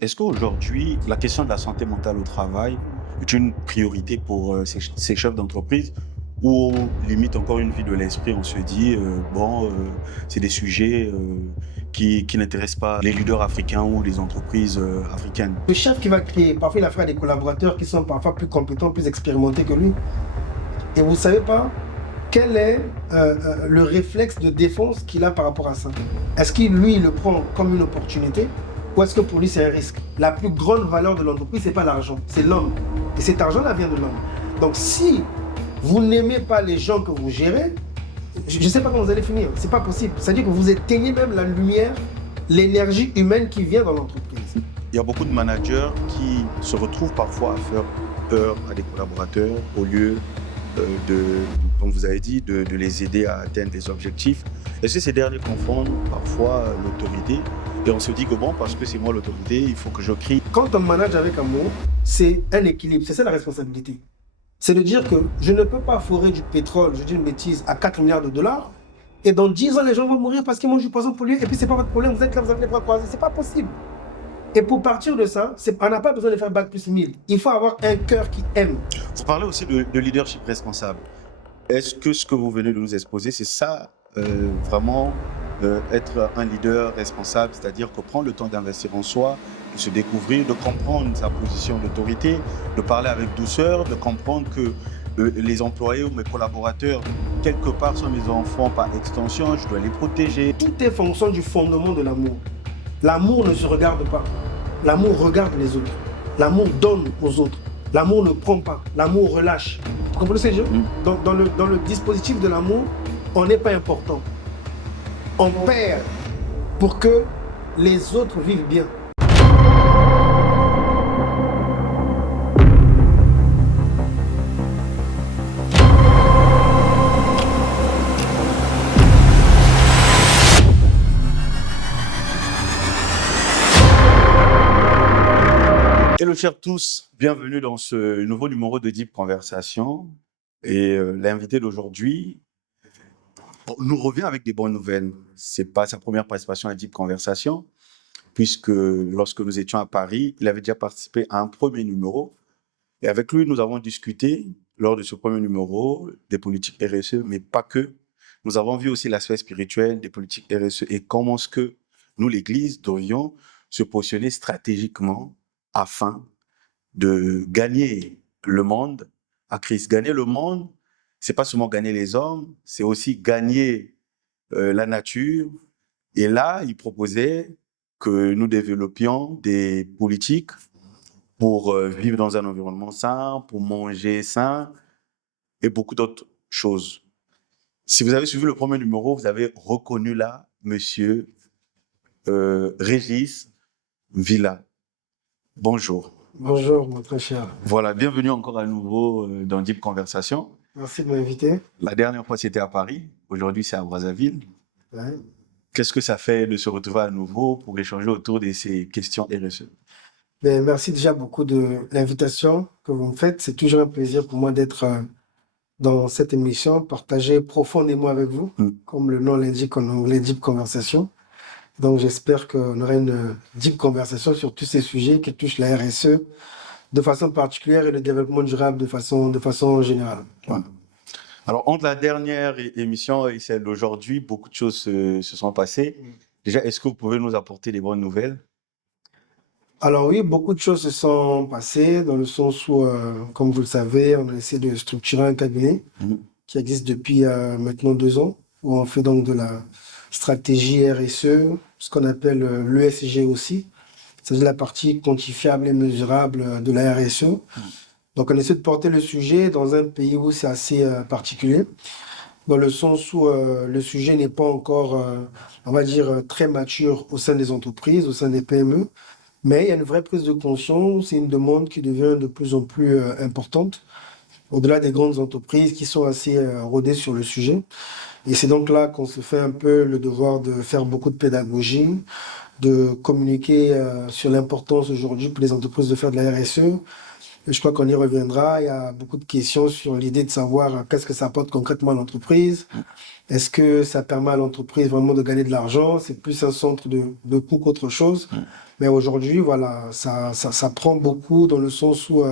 Est-ce qu'aujourd'hui, la question de la santé mentale au travail est une priorité pour ces chefs d'entreprise ou limite encore une vie de l'esprit, on se dit, c'est des sujets qui n'intéressent pas les leaders africains ou les entreprises africaines. Le chef qui va créer, parfois il a affaire à des collaborateurs qui sont parfois plus compétents, plus expérimentés que lui. Et vous ne savez pas quel est le réflexe de défense qu'il a par rapport à ça. Est-ce qu'il, lui, il le prend comme une opportunité ou est-ce que pour lui c'est un risque? La plus grande valeur de l'entreprise, ce n'est pas l'argent, c'est l'homme. Et cet argent-là vient de l'homme. Donc si vous n'aimez pas les gens que vous gérez, je ne sais pas comment vous allez finir. C'est pas possible. C'est-à-dire que vous éteignez même la lumière, l'énergie humaine qui vient dans l'entreprise. Il y a beaucoup de managers qui se retrouvent parfois à faire peur à des collaborateurs au lieu comme vous avez dit, de les aider à atteindre des objectifs. Est-ce que ces derniers confondent parfois l'autorité et on se dit que bon, parce que c'est moi l'autorité, il faut que je crie. Quand on manage avec amour, c'est un équilibre, c'est ça la responsabilité. C'est de dire que je ne peux pas forer du pétrole, je dis une bêtise, à 4 milliards de dollars, et dans 10 ans, les gens vont mourir parce qu'ils mangent du poisson pollué, et puis c'est pas votre problème, vous êtes là, vous avez les bras croisés, c'est pas possible. Et pour partir de ça, on n'a pas besoin de faire bac plus 1000. Il faut avoir un cœur qui aime. Vous parlez aussi de leadership responsable. Est-ce que ce que vous venez de nous exposer, c'est ça vraiment être un leader responsable, c'est-à-dire que prendre le temps d'investir en soi, de se découvrir, de comprendre sa position d'autorité, de parler avec douceur, de comprendre que les employés ou mes collaborateurs, quelque part, sont mes enfants par extension, je dois les protéger. Tout est fonction du fondement de l'amour. L'amour ne se regarde pas. L'amour regarde les autres. L'amour donne aux autres. L'amour ne prend pas. L'amour relâche. Vous comprenez ce que je veux dire? Dans le dispositif de l'amour, on n'est pas important. On perd pour que les autres vivent bien. Hello chers tous, bienvenue dans ce nouveau numéro de Deep Conversation. Et l'invité d'aujourd'hui nous revient avec des bonnes nouvelles. C'est pas sa première participation à Deep Conversation, puisque lorsque nous étions à Paris, il avait déjà participé à un premier numéro. Et avec lui, nous avons discuté lors de ce premier numéro des politiques RSE, mais pas que. Nous avons vu aussi l'aspect spirituel des politiques RSE et comment est-ce que nous, l'Église, devrions se positionner stratégiquement afin de gagner le monde à Christ. Gagner le monde, c'est pas seulement gagner les hommes, c'est aussi gagner la nature. Et là, il proposait que nous développions des politiques pour vivre dans un environnement sain, pour manger sain et beaucoup d'autres choses. Si vous avez suivi le premier numéro, vous avez reconnu là Monsieur Régis Villa. Bonjour. Bonjour, mon très cher. Voilà, bienvenue encore à nouveau dans Deep Conversation. Merci de m'inviter. La dernière fois, c'était à Paris. Aujourd'hui, c'est à Brazzaville. Ouais. Qu'est-ce que ça fait de se retrouver à nouveau pour échanger autour de ces questions RSE? Merci déjà beaucoup de l'invitation que vous me faites. C'est toujours un plaisir pour moi d'être dans cette émission, partager profondément avec vous, comme le nom l'indique en anglais, Deep Conversation. Donc j'espère qu'on aura une deep conversation sur tous ces sujets qui touchent la RSE de façon particulière et le développement durable de façon générale. Ouais. Alors, entre la dernière émission et celle d'aujourd'hui, beaucoup de choses se sont passées. Déjà, est-ce que vous pouvez nous apporter des bonnes nouvelles? Alors oui, beaucoup de choses se sont passées dans le sens où, comme vous le savez, on a essayé de structurer un cabinet qui existe depuis maintenant 2 ans, où on fait donc de la stratégie RSE, ce qu'on appelle l'ESG aussi, c'est-à-dire la partie quantifiable et mesurable de la RSE. Donc on essaie de porter le sujet dans un pays où c'est assez particulier, dans le sens où le sujet n'est pas encore, on va dire, très mature au sein des entreprises, au sein des PME, mais il y a une vraie prise de conscience, c'est une demande qui devient de plus en plus importante, au-delà des grandes entreprises qui sont assez rodées sur le sujet. Et c'est donc là qu'on se fait un peu le devoir de faire beaucoup de pédagogie, de communiquer sur l'importance aujourd'hui pour les entreprises de faire de la RSE, Et je crois qu'on y reviendra. Il y a beaucoup de questions sur l'idée de savoir qu'est-ce que ça apporte concrètement à l'entreprise. Est-ce que ça permet à l'entreprise vraiment de gagner de l'argent? C'est plus un centre de coût qu'autre chose. Mais aujourd'hui, voilà, ça prend beaucoup dans le sens où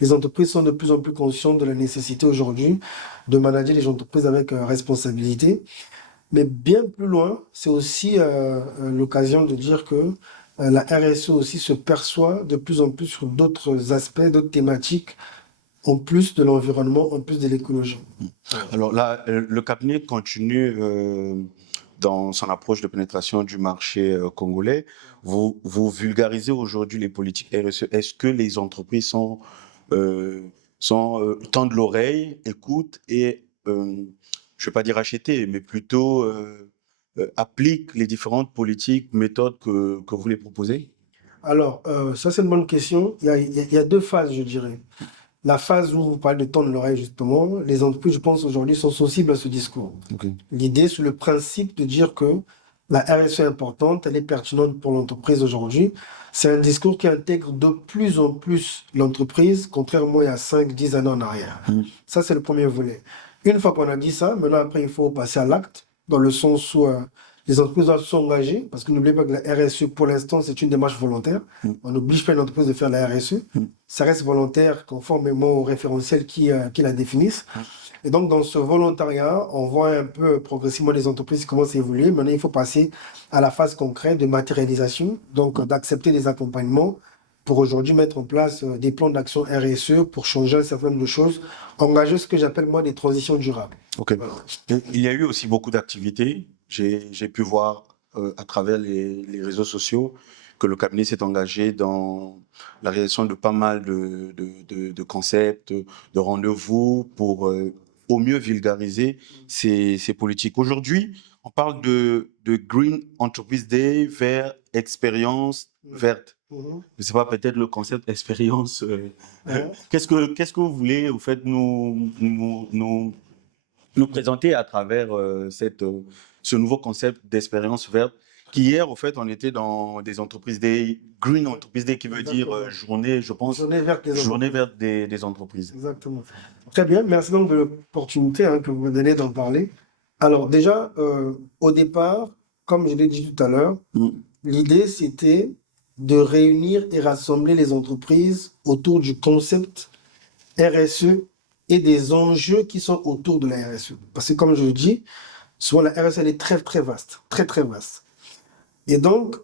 les entreprises sont de plus en plus conscientes de la nécessité aujourd'hui de manager les entreprises avec responsabilité. Mais bien plus loin, c'est aussi l'occasion de dire que la RSE aussi se perçoit de plus en plus sur d'autres aspects, d'autres thématiques, en plus de l'environnement, en plus de l'écologie. Alors là, le cabinet continue dans son approche de pénétration du marché congolais. Vous vulgarisez aujourd'hui les politiques RSE. Est-ce que les entreprises tendent l'oreille, écoutent et, je ne vais pas dire acheter, mais plutôt appliquent les différentes politiques, méthodes que vous les proposez? Alors, ça c'est une bonne question. Il y a deux phases, je dirais. La phase où vous parlez de tendre l'oreille, justement, les entreprises, je pense, aujourd'hui, sont sensibles à ce discours. Ok. L'idée, c'est le principe de dire que la RSE est importante, elle est pertinente pour l'entreprise aujourd'hui. C'est un discours qui intègre de plus en plus l'entreprise, contrairement à il y a 5-10 années en arrière. Ça, c'est le premier volet. Une fois qu'on a dit ça, maintenant, après, il faut passer à l'acte, dans le sens où les entreprises doivent s'engager, parce que n'oubliez pas que la RSE, pour l'instant, c'est une démarche volontaire. On n'oblige pas une entreprise de faire la RSE. Ça reste volontaire, conformément aux référentiels qui la définissent. Et donc, dans ce volontariat, on voit un peu progressivement les entreprises qui commencent à évoluer. Maintenant, il faut passer à la phase concrète de matérialisation, donc d'accepter des accompagnements pour aujourd'hui mettre en place des plans d'action RSE pour changer un certain nombre de choses, engager ce que j'appelle moi des transitions durables. Ok. Il y a eu aussi beaucoup d'activités. J'ai pu voir à travers les réseaux sociaux que le cabinet s'est engagé dans la réalisation de pas mal de concepts, de rendez-vous pour au mieux vulgariser ces politiques. Aujourd'hui, on parle de Green Entreprise Day vers expérience verte. Je ne sais pas, peut-être le concept expérience. Qu'est-ce que vous voulez, au fait, nous présenter à travers ce nouveau concept d'expérience verte qui hier, au fait, on était dans des entreprises des Green Entreprise Day qui veut dire journée, je pense, journée verte des entreprises. Exactement. Très bien, merci donc de l'opportunité que vous me donnez d'en parler. Alors déjà, au départ, comme je l'ai dit tout à l'heure, l'idée c'était de réunir et rassembler les entreprises autour du concept RSE et des enjeux qui sont autour de la RSE. Parce que comme je le dis, souvent la RSE elle est très très vaste, très très vaste. Et donc,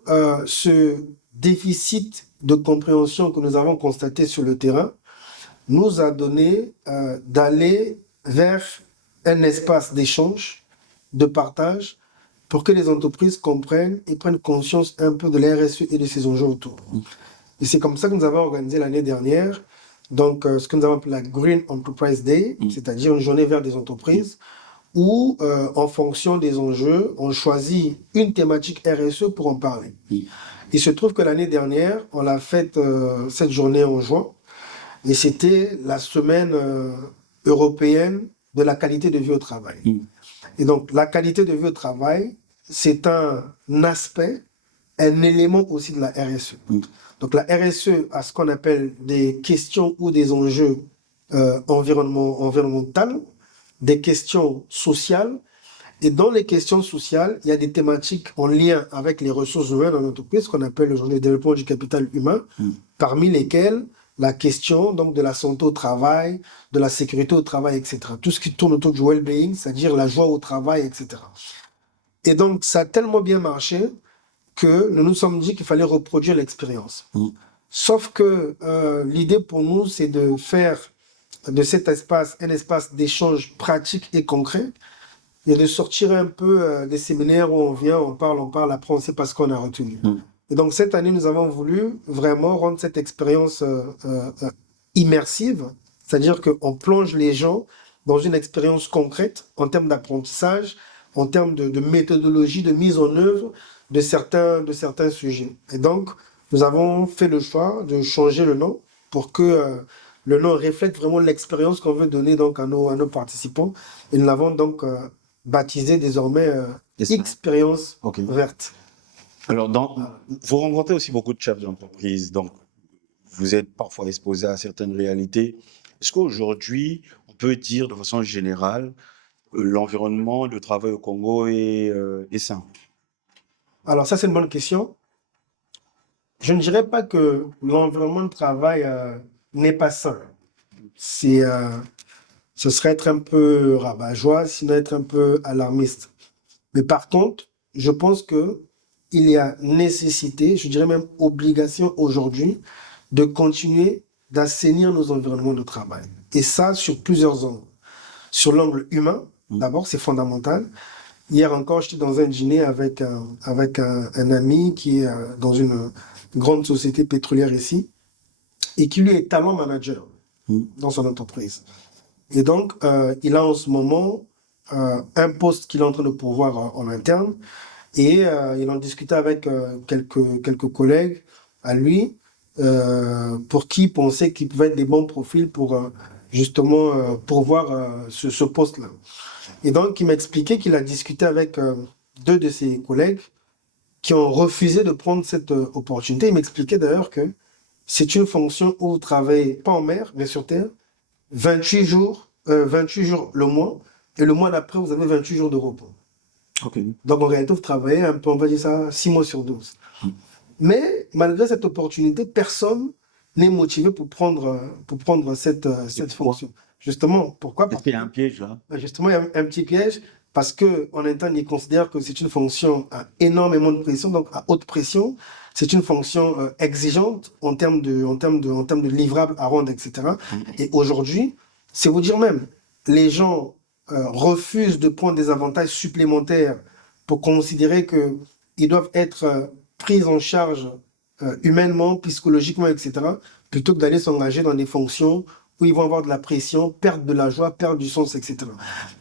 ce déficit de compréhension que nous avons constaté sur le terrain nous a donné d'aller vers un espace d'échange, de partage, pour que les entreprises comprennent et prennent conscience un peu de la RSE et de ses enjeux autour. Et c'est comme ça que nous avons organisé l'année dernière donc, ce que nous avons appelé la Green Enterprise Day, c'est-à-dire une journée verte des entreprises, où, en fonction des enjeux, on choisit une thématique RSE pour en parler. Il se trouve que l'année dernière, on a fait cette journée en juin, et c'était la semaine européenne de la qualité de vie au travail. Et donc, la qualité de vie au travail, c'est un aspect, un élément aussi de la RSE. Donc, la RSE a ce qu'on appelle des questions ou des enjeux environnementaux, des questions sociales. Et dans les questions sociales, il y a des thématiques en lien avec les ressources humaines dans l'entreprise, qu'on appelle aujourd'hui le développement du capital humain, parmi lesquelles la question donc, de la santé au travail, de la sécurité au travail, etc. Tout ce qui tourne autour du well-being, c'est-à-dire la joie au travail, etc. Et donc, ça a tellement bien marché que nous nous sommes dit qu'il fallait reproduire l'expérience. Sauf que l'idée pour nous, c'est de faire de cet espace un espace d'échange pratique et concret, et de sortir un peu des séminaires où on vient, on parle, après on ne sait pas ce qu'on a retenu. Et donc cette année, nous avons voulu vraiment rendre cette expérience immersive, c'est-à-dire qu'on plonge les gens dans une expérience concrète en termes d'apprentissage, en termes de méthodologie, de mise en œuvre de certains sujets. Et donc, nous avons fait le choix de changer le nom pour que le nom reflète vraiment l'expérience qu'on veut donner donc à nos participants. Et nous l'avons donc baptisé désormais Expérience verte. Alors, vous rencontrez aussi beaucoup de chefs d'entreprise, donc vous êtes parfois exposé à certaines réalités. Est-ce qu'aujourd'hui, on peut dire de façon générale, l'environnement de travail au Congo est sain? Alors ça, c'est une bonne question. Je ne dirais pas que l'environnement de travail n'est pas sain. C'est, ce serait être un peu rabat-joie, sinon être un peu alarmiste. Mais par contre, je pense que il y a nécessité, je dirais même obligation aujourd'hui, de continuer d'assainir nos environnements de travail. Et ça, sur plusieurs angles. Sur l'angle humain, d'abord, c'est fondamental. Hier encore, j'étais dans un dîner avec un ami qui est dans une grande société pétrolière ici et qui lui est talent manager dans son entreprise. Et donc, il a en ce moment un poste qu'il est en train de pourvoir en interne et il en discutait avec quelques collègues à lui pour qui il pensait qu'ils pouvaient être des bons profils pour justement pourvoir ce poste-là. Et donc, il m'expliquait qu'il a discuté avec deux de ses collègues qui ont refusé de prendre cette opportunité. Il m'expliquait d'ailleurs que c'est une fonction où vous travaillez pas en mer, mais sur terre, 28 jours le mois, et le mois d'après, vous avez 28 jours de repos. Okay. Donc, en réalité, vous travaillez un peu, on va dire ça, 6 mois sur 12. Mais malgré cette opportunité, personne n'est motivé pour prendre cette fonction. Justement, pourquoi? Est-ce qu'il y a un piège là? Justement, il y a un petit piège parce qu'en interne, ils considèrent que c'est une fonction à énormément de pression, donc à haute pression. C'est une fonction exigeante en termes de livrables à rendre, etc. Et aujourd'hui, c'est vous dire même, les gens refusent de prendre des avantages supplémentaires pour considérer qu'ils doivent être pris en charge humainement, psychologiquement, etc., plutôt que d'aller s'engager dans des fonctions où ils vont avoir de la pression, perdre de la joie, perdre du sens, etc.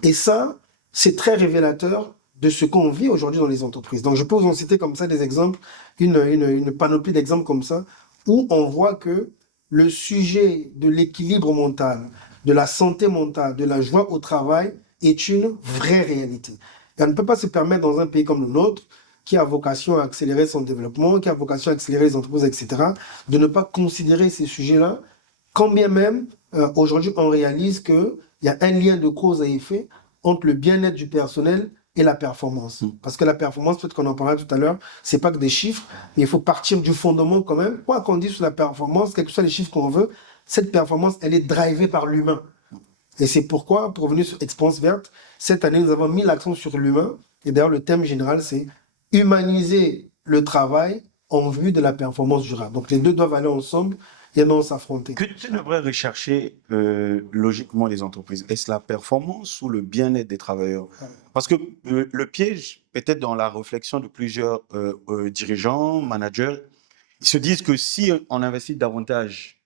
Et ça, c'est très révélateur de ce qu'on vit aujourd'hui dans les entreprises. Donc, je peux vous en citer comme ça des exemples, une panoplie d'exemples comme ça, où on voit que le sujet de l'équilibre mental, de la santé mentale, de la joie au travail est une vraie réalité. Et on ne peut pas se permettre dans un pays comme le nôtre, qui a vocation à accélérer son développement, qui a vocation à accélérer les entreprises, etc., de ne pas considérer ces sujets-là, quand bien même, aujourd'hui, on réalise qu'il y a un lien de cause à effet entre le bien-être du personnel et la performance. Parce que la performance, peut-être qu'on en parlait tout à l'heure, c'est pas que des chiffres, mais il faut partir du fondement quand même. Quoi qu'on dise sur la performance, quels que soient les chiffres qu'on veut, cette performance, elle est drivée par l'humain. Et c'est pourquoi, pour revenir sur Expérience Verte, cette année, nous avons mis l'accent sur l'humain. Et d'ailleurs, le thème général, c'est humaniser le travail en vue de la performance durable. Donc les deux doivent aller ensemble et non s'affronter. Que devrait rechercher logiquement les entreprises? Est-ce la performance ou le bien-être des travailleurs? Parce que le piège, peut-être dans la réflexion de plusieurs dirigeants, managers, ils se disent que si on investit davantage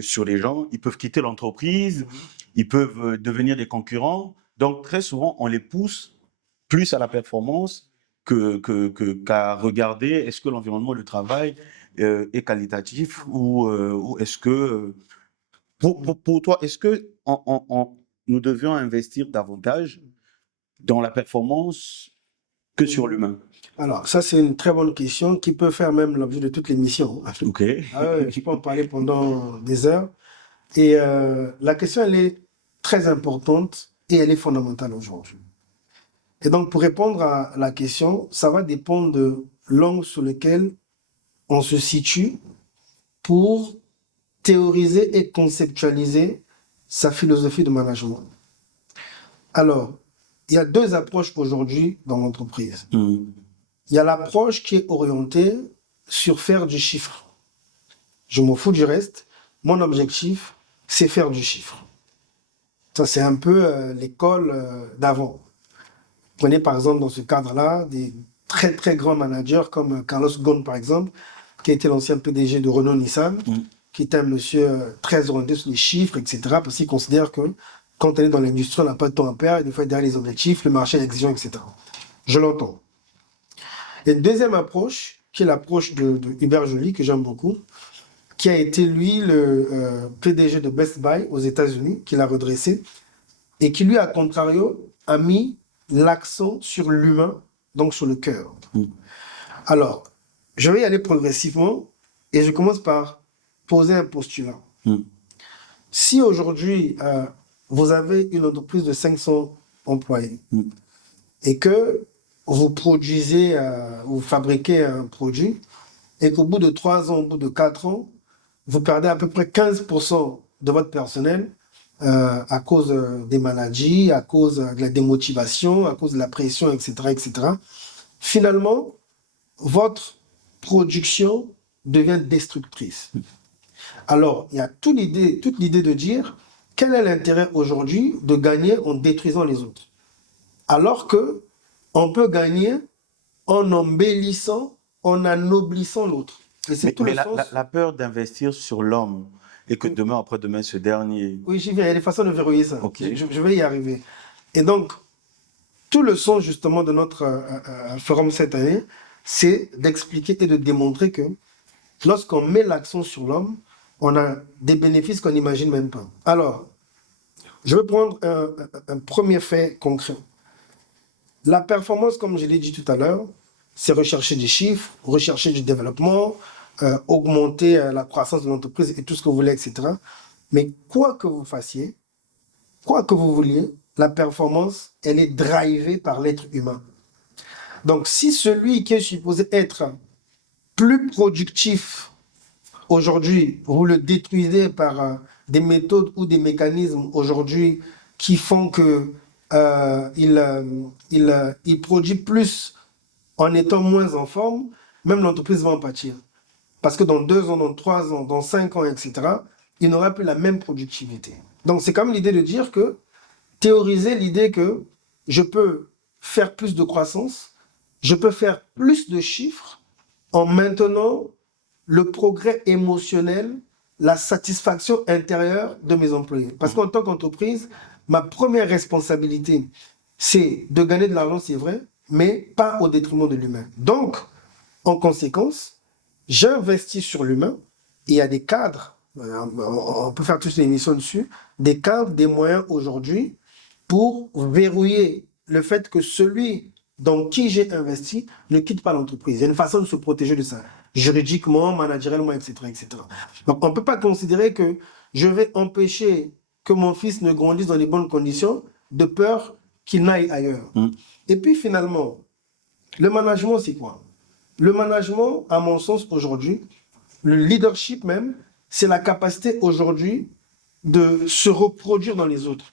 sur les gens, ils peuvent quitter l'entreprise, ils peuvent devenir des concurrents. Donc très souvent, on les pousse plus à la performance qu'à regarder est-ce que l'environnement de travail est qualitatif ou est-ce que, pour toi, est-ce que nous devions investir davantage dans la performance que sur l'humain? Alors, ça, c'est une très bonne question qui peut faire même l'objet de toute l'émission. Ok. Ah ouais, je peux en parler pendant des heures. Et la question, elle est très importante et elle est fondamentale aujourd'hui. Et donc, pour répondre à la question, ça va dépendre de l'angle sur lequel on se situe pour théoriser et conceptualiser sa philosophie de management. Alors, il y a deux approches aujourd'hui dans l'entreprise. Il y a l'approche qui est orientée sur faire du chiffre. Je m'en fous du reste. Mon objectif, c'est faire du chiffre. Ça, c'est un peu l'école d'avant. Prenez par exemple dans ce cadre-là des très très grands managers comme Carlos Ghosn par exemple, qui a été l'ancien PDG de Renault-Nissan, qui est un monsieur très orienté sur les chiffres, etc. Parce qu'il considère que quand on est dans l'industrie, on n'a pas de temps à perdre, il faut être derrière les objectifs, le marché est exigeant, etc. Je l'entends. Il y a une deuxième approche, qui est l'approche de Hubert Joly, que j'aime beaucoup, qui a été lui le PDG de Best Buy aux États-Unis, qui l'a redressé, et qui lui, à contrario, a mis l'accent sur l'humain, donc sur le cœur. Alors, je vais y aller progressivement, et je commence par poser un postulat. Mm. Si aujourd'hui, vous avez une entreprise de 500 employés et que vous produisez, vous fabriquez un produit et qu'au bout de 3 ans, au bout de 4 ans, vous perdez à peu près 15% de votre personnel à cause des maladies, à cause de la démotivation, à cause de la pression, etc., etc. Finalement, votre production devient destructrice. Alors, il y a toute l'idée de dire quel est l'intérêt aujourd'hui de gagner en détruisant les autres, alors que on peut gagner en embellissant, en anoblissant l'autre. Et c'est tout Mais le sens. la peur d'investir sur l'homme et que demain après-demain, ce dernier... Oui, j'y viens. Il y a des façons de verrouiller ça. Ok. Je vais y arriver. Et donc, tout le sens justement de notre forum cette année, c'est d'expliquer et de démontrer que lorsqu'on met l'accent sur l'homme, on a des bénéfices qu'on n'imagine même pas. Alors, je vais prendre un premier fait concret. La performance, comme je l'ai dit tout à l'heure, c'est rechercher des chiffres, rechercher du développement, augmenter la croissance de l'entreprise et tout ce que vous voulez, etc. Mais quoi que vous fassiez, quoi que vous vouliez, la performance, elle est drivée par l'être humain. Donc, si celui qui est supposé être plus productif aujourd'hui, vous le détruisez par des méthodes ou des mécanismes aujourd'hui qui font que il produit plus en étant moins en forme, même l'entreprise va en pâtir. Parce que dans 2 ans, dans 3 ans, dans 5 ans, etc., il n'aura plus la même productivité. Donc c'est comme l'idée de dire que, théoriser l'idée que je peux faire plus de croissance, je peux faire plus de chiffres en maintenant le progrès émotionnel, la satisfaction intérieure de mes employés. Parce qu'en tant qu'entreprise, ma première responsabilité, c'est de gagner de l'argent, c'est vrai, mais pas au détriment de l'humain. Donc, en conséquence, j'investis sur l'humain. Il y a des cadres, on peut faire toute une émission dessus, des cadres, des moyens aujourd'hui pour verrouiller le fait que celui dans qui j'ai investi ne quitte pas l'entreprise. Il y a une façon de se protéger de ça, juridiquement, managérialement, etc., etc. Donc, on ne peut pas considérer que je vais empêcher que mon fils ne grandisse dans les bonnes conditions de peur qu'il n'aille ailleurs. Et puis, finalement, le management, c'est quoi? Le management, à mon sens, aujourd'hui, le leadership même, c'est la capacité aujourd'hui de se reproduire dans les autres.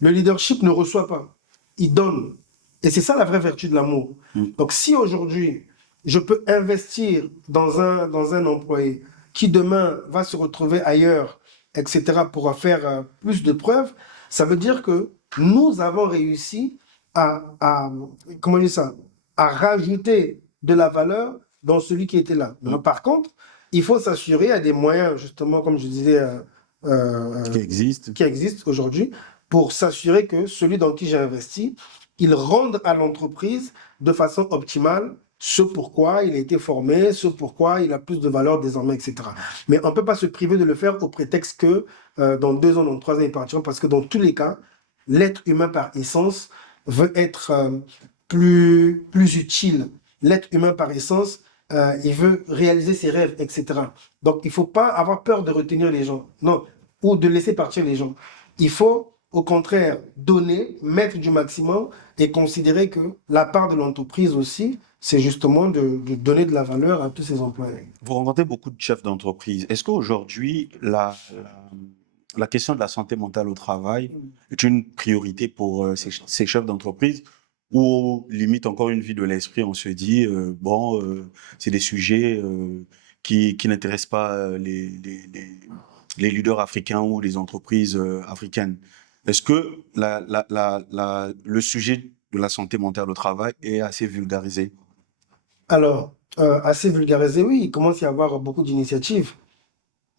Le leadership ne reçoit pas, il donne. Et c'est ça la vraie vertu de l'amour. Donc si aujourd'hui, je peux investir dans un employé qui demain va se retrouver ailleurs, etc., pour faire plus de preuves, ça veut dire que nous avons réussi comment dire ça, à rajouter de la valeur dans celui qui était là. Donc, par contre, il faut s'assurer à des moyens, justement, comme je disais, qui existent aujourd'hui, pour s'assurer que celui dans qui j'ai investi, il rende à l'entreprise de façon optimale ce pourquoi il a été formé, ce pourquoi il a plus de valeur désormais, etc. Mais on ne peut pas se priver de le faire au prétexte que dans 2 ans, dans 3 ans, il partira, parce que dans tous les cas, l'être humain par essence veut être plus utile. L'être humain par essence, il veut réaliser ses rêves, etc. Donc, il ne faut pas avoir peur de retenir les gens, non, ou de laisser partir les gens. Il faut, au contraire, donner, mettre du maximum et considérer que la part de l'entreprise aussi, c'est justement de donner de la valeur à tous ses employés. Vous rencontrez beaucoup de chefs d'entreprise. Est-ce qu'aujourd'hui, la question de la santé mentale au travail est une priorité pour ces chefs d'entreprise, ou limite encore une vie de l'esprit, on se dit, c'est des sujets qui n'intéressent pas les leaders africains ou les entreprises africaines? Est-ce que le sujet de la santé mentale au travail est assez vulgarisé? Alors, assez vulgarisé, oui, il commence à y avoir beaucoup d'initiatives.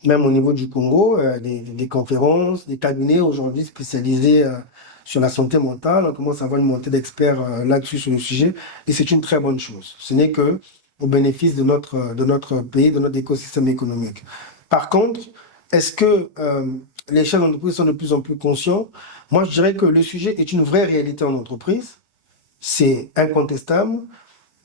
Même au niveau du Congo, des conférences, des cabinets aujourd'hui spécialisés sur la santé mentale. On commence à avoir une montée d'experts là-dessus sur le sujet. Et c'est une très bonne chose. Ce n'est que au bénéfice de notre pays, de notre écosystème économique. Par contre, est-ce que les chefs d'entreprise sont de plus en plus conscients? Moi, je dirais que le sujet est une vraie réalité en entreprise. C'est incontestable.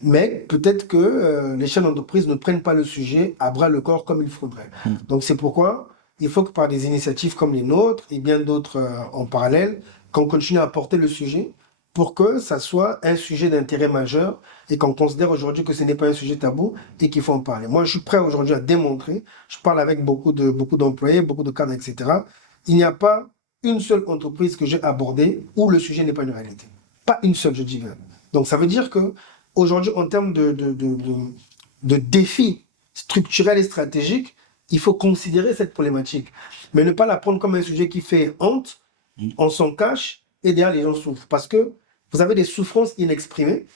Mais peut-être que les chefs d'entreprise ne prennent pas le sujet à bras le corps comme il faudrait. Donc c'est pourquoi il faut que par des initiatives comme les nôtres et bien d'autres en parallèle, qu'on continue à porter le sujet pour que ça soit un sujet d'intérêt majeur et qu'on considère aujourd'hui que ce n'est pas un sujet tabou et qu'il faut en parler. Moi, je suis prêt aujourd'hui à démontrer, je parle avec beaucoup d'employés, beaucoup de cadres, etc. Il n'y a pas une seule entreprise que j'ai abordée où le sujet n'est pas une réalité. Pas une seule, je dis bien. Donc ça veut dire que aujourd'hui, en termes de défis structurels et stratégiques, il faut considérer cette problématique. Mais ne pas la prendre comme un sujet qui fait honte, on s'en cache, et derrière les gens souffrent. Parce que vous avez des souffrances inexprimées,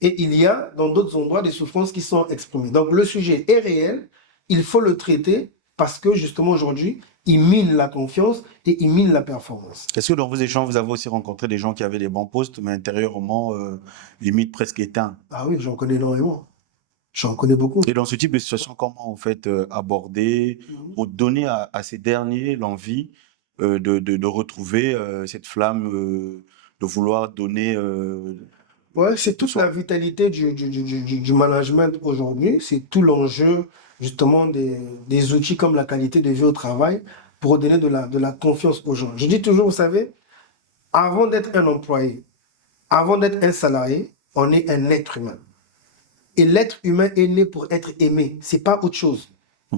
et il y a dans d'autres endroits des souffrances qui sont exprimées. Donc le sujet est réel, il faut le traiter, parce que justement aujourd'hui, il mine la confiance et il mine la performance. Est-ce que dans vos échanges, vous avez aussi rencontré des gens qui avaient des bons postes, mais intérieurement, limite presque éteints? Ah oui, j'en connais énormément. J'en connais beaucoup. Et dans ce type de situation, comment en fait aborder ou donner à ces derniers l'envie de retrouver cette flamme, de vouloir donner Ouais, c'est toute soi? la vitalité du management aujourd'hui. C'est tout l'enjeu, justement, des outils comme la qualité de vie au travail pour donner de la confiance aux gens. Je dis toujours, vous savez, avant d'être un employé, avant d'être un salarié, on est un être humain. Et l'être humain est né pour être aimé. C'est pas autre chose.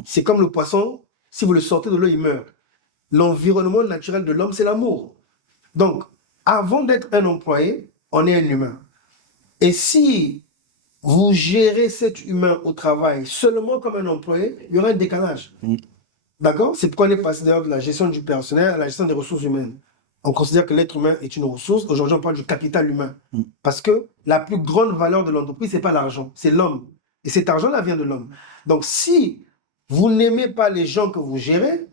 C'est comme le poisson, si vous le sortez de l'eau, il meurt. L'environnement naturel de l'homme, c'est l'amour. Donc, avant d'être un employé, on est un humain. Et si vous gérez cet humain au travail seulement comme un employé, il y aura un décalage. D'accord? C'est pourquoi on est passé d'ailleurs de la gestion du personnel à la gestion des ressources humaines. On considère que l'être humain est une ressource. Aujourd'hui, on parle du capital humain. Parce que la plus grande valeur de l'entreprise, ce n'est pas l'argent, c'est l'homme. Et cet argent-là vient de l'homme. Donc, si vous n'aimez pas les gens que vous gérez,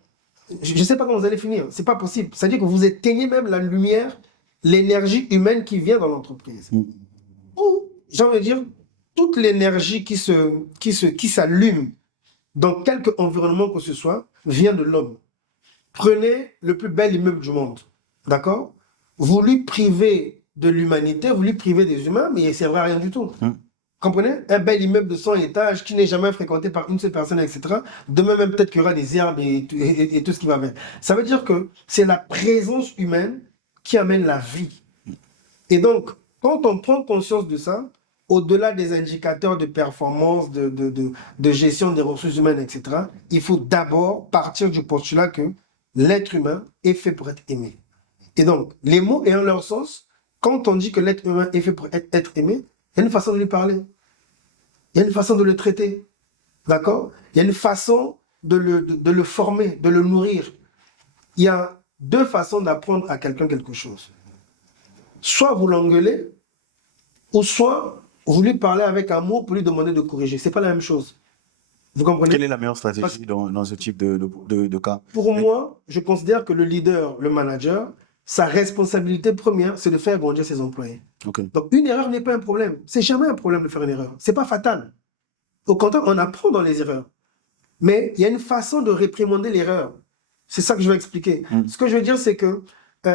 je ne sais pas comment vous allez finir. Ce n'est pas possible. C'est-à-dire que vous éteignez même la lumière, l'énergie humaine qui vient dans l'entreprise. Ou, j'ai envie de dire, toute l'énergie qui s'allume dans quelque environnement que ce soit vient de l'homme. Prenez le plus bel immeuble du monde, d'accord? Vous lui privez de l'humanité, vous lui privez des humains, mais il ne servira à rien du tout. Comprenez? Un bel immeuble de 100 étages qui n'est jamais fréquenté par une seule personne, etc. Demain même, peut-être qu'il y aura des herbes et tout ce qui va avec. Ça veut dire que c'est la présence humaine qui amène la vie. Et donc, quand on prend conscience de ça, au-delà des indicateurs de performance, de gestion des ressources humaines, etc., il faut d'abord partir du postulat que l'être humain est fait pour être aimé. Et donc, les mots ayant leur sens, quand on dit que l'être humain est fait pour être aimé, il y a une façon de lui parler. Il y a une façon de le traiter. D'accord? Il y a une façon de le former, de le nourrir. Il y a deux façons d'apprendre à quelqu'un quelque chose. Soit vous l'engueulez, ou soit vous lui parlez avec amour pour lui demander de corriger. Ce n'est pas la même chose. Vous comprenez? Quelle est la meilleure stratégie dans ce type de cas? Pour moi, je considère que le leader, le manager, sa responsabilité première, c'est de faire grandir ses employés. Okay. Donc, une erreur n'est pas un problème. C'est jamais un problème de faire une erreur. C'est pas fatal. Au contraire, on apprend dans les erreurs. Mais il y a une façon de réprimander l'erreur. C'est ça que je vais expliquer. Ce que je veux dire, c'est que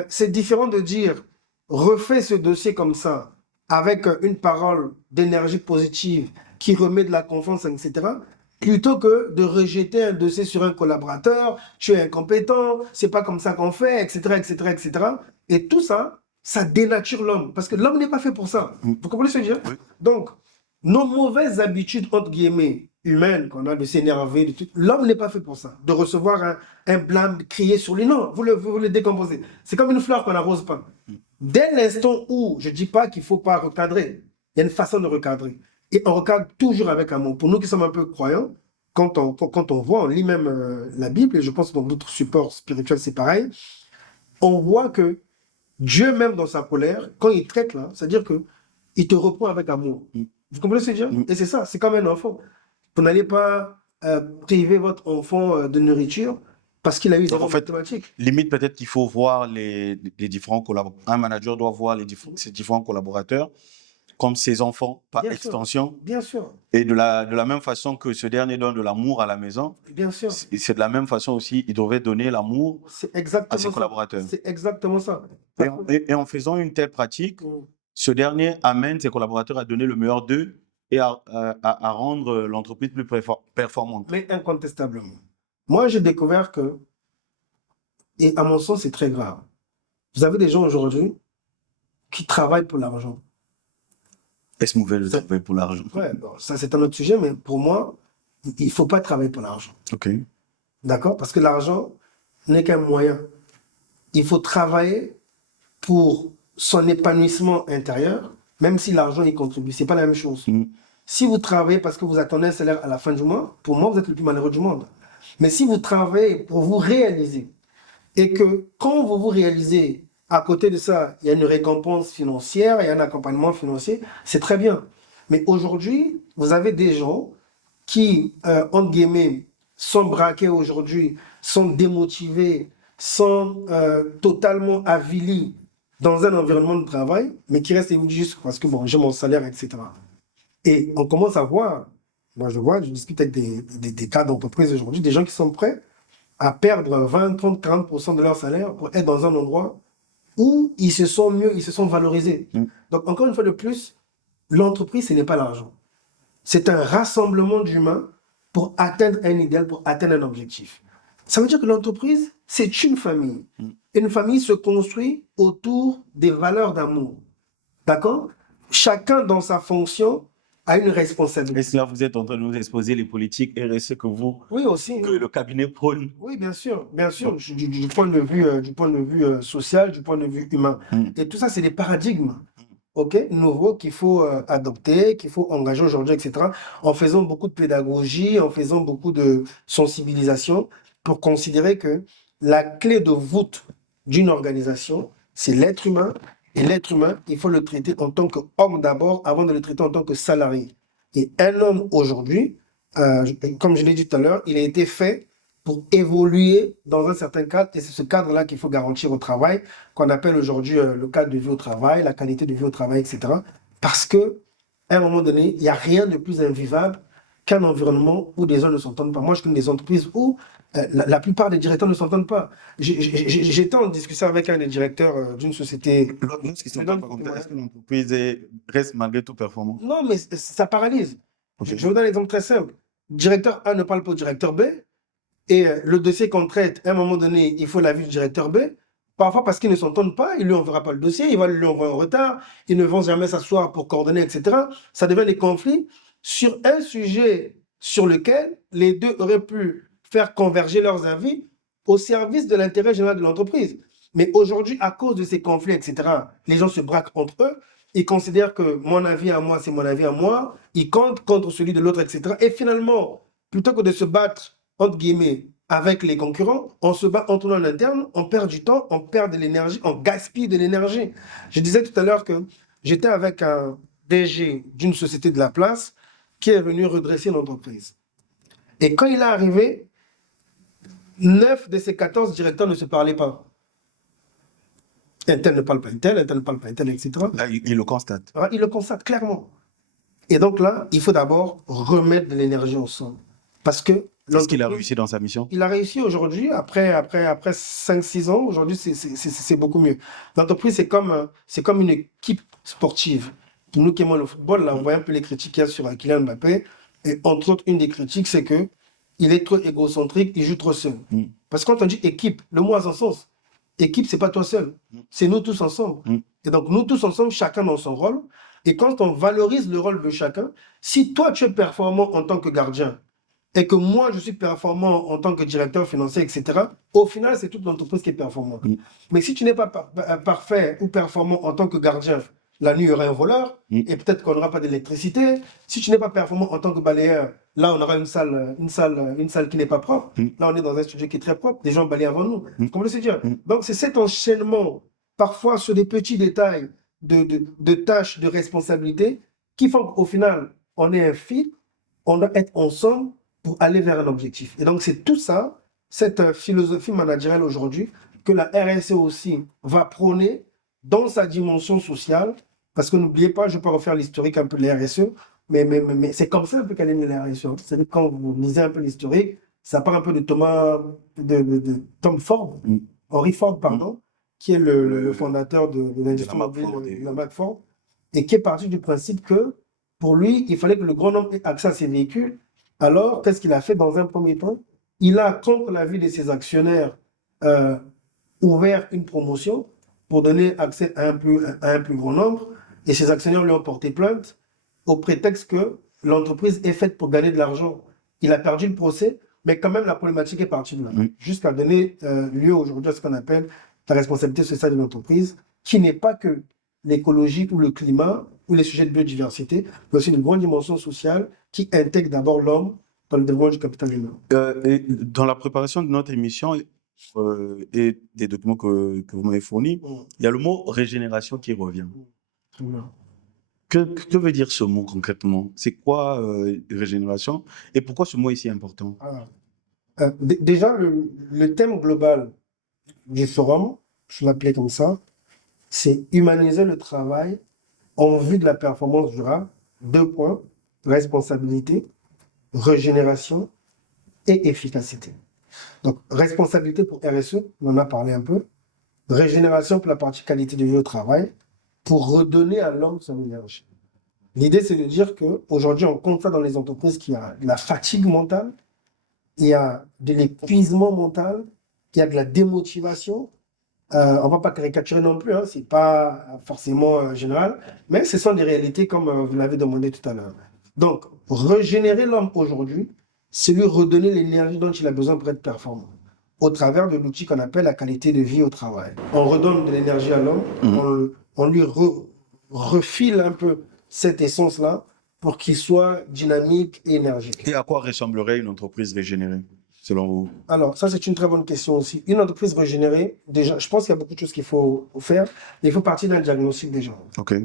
c'est différent de dire refais ce dossier comme ça, avec une parole d'énergie positive qui remet de la confiance, etc., plutôt que de rejeter un dossier sur un collaborateur, tu es incompétent, c'est pas comme ça qu'on fait, etc., etc., etc. Et tout ça, ça dénature l'homme, parce que l'homme n'est pas fait pour ça. Vous comprenez ce que je veux dire? Oui. Donc, nos mauvaises habitudes, entre guillemets, humaines, qu'on a de s'énerver, de tout, l'homme n'est pas fait pour ça. De recevoir un blâme, de crier sur lui, non, vous le décomposez. C'est comme une fleur qu'on n'arrose pas. Dès l'instant où, je ne dis pas qu'il ne faut pas recadrer, il y a une façon de recadrer. Et on recadre toujours avec amour. Pour nous qui sommes un peu croyants, quand on voit, on lit même la Bible, et je pense que dans d'autres supports spirituels, c'est pareil, on voit que Dieu même dans sa colère, quand il traite là, c'est-à-dire qu'il te reprend avec amour. Vous comprenez ce que je veux dire? Et c'est ça, c'est comme un enfant. Vous n'allez pas priver votre enfant de nourriture parce qu'il a eu des erreurs mathématiques. Limite, peut-être qu'il faut voir les différents collaborateurs. Un manager doit voir ses différents collaborateurs comme ses enfants, par Bien extension. sûr. Bien sûr. Et de la même façon que ce dernier donne de l'amour à la maison, bien sûr. C'est de la même façon aussi, il devrait donner l'amour à ses collaborateurs. C'est exactement ça. Et en faisant une telle pratique, Ce dernier amène ses collaborateurs à donner le meilleur d'eux et à rendre l'entreprise plus performante. Mais incontestablement. Moi, j'ai découvert que, et à mon sens, c'est très grave. Vous avez des gens aujourd'hui qui travaillent pour l'argent. Est-ce mauvais de travailler pour l'argent? Ouais, bon, ça c'est un autre sujet, mais pour moi, il ne faut pas travailler pour l'argent. Ok. D'accord? Parce que l'argent n'est qu'un moyen. Il faut travailler pour son épanouissement intérieur, même si l'argent y contribue. Ce n'est pas la même chose. Si vous travaillez parce que vous attendez un salaire à la fin du mois, pour moi, vous êtes le plus malheureux du monde. Mais si vous travaillez pour vous réaliser, et que quand vous vous réalisez, à côté de ça, il y a une récompense financière, il y a un accompagnement financier, c'est très bien. Mais aujourd'hui, vous avez des gens qui, entre guillemets, sont braqués aujourd'hui, sont démotivés, sont totalement avilis dans un environnement de travail, mais qui restent juste parce que bon, j'ai mon salaire, etc. Et on commence à voir, moi je discute avec des cas d'entreprise aujourd'hui, des gens qui sont prêts à perdre 20, 30, 40% de leur salaire pour être dans un endroit où ils se sont mieux, ils se sont valorisés. Donc encore une fois de plus, l'entreprise, ce n'est pas l'argent. C'est un rassemblement d'humains pour atteindre un idéal, pour atteindre un objectif. Ça veut dire que l'entreprise, c'est une famille. Et une famille se construit autour des valeurs d'amour. D'accord? Chacun dans sa fonction a une responsabilité. Est-ce que là, vous êtes en train de nous exposer les politiques RSE que vous, Oui, aussi. que le cabinet prône? Oui, bien sûr, du point de vue social, du point de vue humain. Et tout ça, c'est des paradigmes, ok, nouveaux qu'il faut adopter, qu'il faut engager aujourd'hui, etc., en faisant beaucoup de pédagogie, en faisant beaucoup de sensibilisation, pour considérer que la clé de voûte d'une organisation, c'est l'être humain, et l'être humain, il faut le traiter en tant qu'homme d'abord, avant de le traiter en tant que salarié. Et un homme aujourd'hui, comme je l'ai dit tout à l'heure, il a été fait pour évoluer dans un certain cadre, et c'est ce cadre-là qu'il faut garantir au travail, qu'on appelle aujourd'hui le cadre de vie au travail, la qualité de vie au travail, etc. Parce que, à un moment donné, il n'y a rien de plus invivable qu'un environnement où des gens ne s'entendent pas. Moi, je connais des entreprises où la plupart des directeurs ne s'entendent pas. J'étais en discussion avec un des directeurs d'une société. Lorsqu'ils ne s'entendent pas, est-ce que l'entreprise reste malgré tout performante? Non, mais ça paralyse. Okay. Je vous donne un exemple très simple. Directeur A ne parle pas au directeur B, et le dossier qu'on traite, à un moment donné, il faut l'avis du directeur B. Parfois, parce qu'ils ne s'entendent pas, il ne lui enverra pas le dossier, il va lui envoyer en retard, ils ne vont jamais s'asseoir pour coordonner, etc. Ça devient des conflits sur un sujet sur lequel les deux auraient pu faire converger leurs avis au service de l'intérêt général de l'entreprise. Mais aujourd'hui, à cause de ces conflits, etc., les gens se braquent entre eux, ils considèrent que mon avis à moi, c'est mon avis à moi, ils comptent contre celui de l'autre, etc. Et finalement, plutôt que de se battre, entre guillemets, avec les concurrents, on se bat entre nous en interne, on perd du temps, on perd de l'énergie, on gaspille de l'énergie. Je disais tout à l'heure que j'étais avec un DG d'une société de la place qui est venu redresser l'entreprise. Et quand il est arrivé, 9 de ces 14 directeurs ne se parlaient pas. Un tel ne parle pas un tel ne parle pas un tel, etc. Là, il le constate. Il le constate clairement. Et donc là, il faut d'abord remettre de l'énergie ensemble. Parce que est-ce qu'il a réussi dans sa mission? Il a réussi aujourd'hui, après 5-6 ans, aujourd'hui c'est beaucoup mieux. L'entreprise, c'est comme une équipe sportive. Nous qui aimons le football, là, on voit un peu les critiques qu'il y a sur Kylian Mbappé. Et entre autres, une des critiques, c'est qu'il est trop égocentrique, il joue trop seul. Parce que quand on dit équipe, le mot a son sens. Équipe, c'est pas toi seul, c'est nous tous ensemble. Et donc, nous tous ensemble, chacun dans son rôle. Et quand on valorise le rôle de chacun, si toi, tu es performant en tant que gardien, et que moi, je suis performant en tant que directeur financier, etc., au final, c'est toute l'entreprise qui est performante. Mais si tu n'es pas parfait ou performant en tant que gardien, la nuit, il y aura un voleur, et peut-être qu'on n'aura pas d'électricité. Si tu n'es pas performant en tant que balayeur, là, on aura une salle qui n'est pas propre. Là, on est dans un studio qui est très propre, des gens balayent avant nous. Comment se dire? Donc, c'est cet enchaînement, parfois sur des petits détails de tâches, de responsabilités, qui font qu'au final, on est un fil, on doit être ensemble pour aller vers un objectif. Et donc, c'est tout ça, cette philosophie managériale aujourd'hui, que la RSE aussi va prôner dans sa dimension sociale, parce que n'oubliez pas, je ne vais pas refaire l'historique un peu de la RSE, mais c'est comme ça un peu qu'elle est née la RSE. C'est-à-dire quand vous lisez un peu l'historique, ça part un peu de Tom Ford, Henry Ford, pardon, qui est le fondateur de l'industrie mobile, de la Mac Ford. et qui est parti du principe que pour lui, il fallait que le grand nombre ait accès à ces véhicules. Alors, qu'est-ce qu'il a fait dans un premier temps? Il a, contre l'avis de ses actionnaires, euh, ouvert une promotion pour donner accès à un plus grand nombre, et ses actionnaires lui ont porté plainte au prétexte que l'entreprise est faite pour gagner de l'argent. Il a perdu le procès, mais quand même la problématique est partie de là, jusqu'à donner lieu aujourd'hui à ce qu'on appelle la responsabilité sociale de l'entreprise, qui n'est pas que l'écologie ou le climat ou les sujets de biodiversité, mais aussi une grande dimension sociale qui intègre d'abord l'homme dans le développement du capital humain. Et dans la préparation de notre émission et des documents que vous m'avez fournis, il y a le mot régénération qui revient. Que veut dire ce mot concrètement? C'est quoi régénération et pourquoi ce mot est si important? Déjà, le thème global du forum, je l'appelais comme ça, c'est humaniser le travail en vue de la performance durable. 2 points, responsabilité, régénération et efficacité. Donc, responsabilité pour RSE, on en a parlé un peu. Régénération pour la partie qualité de vie au travail, pour redonner à l'homme son énergie. L'idée, c'est de dire qu'aujourd'hui, on constate dans les entreprises qu'il y a de la fatigue mentale, il y a de l'épuisement mental, il y a de la démotivation. On ne va pas caricaturer non plus, hein, ce n'est pas forcément général, mais ce sont des réalités comme vous l'avez demandé tout à l'heure. Donc, régénérer l'homme aujourd'hui, c'est lui redonner l'énergie dont il a besoin pour être performant, au travers de l'outil qu'on appelle la qualité de vie au travail. On redonne de l'énergie à l'homme, on lui refile un peu cette essence-là pour qu'il soit dynamique et énergique. Et à quoi ressemblerait une entreprise régénérée, selon vous? Alors, ça, c'est une très bonne question aussi. Une entreprise régénérée, déjà, je pense qu'il y a beaucoup de choses qu'il faut faire. Il faut partir d'un diagnostic déjà,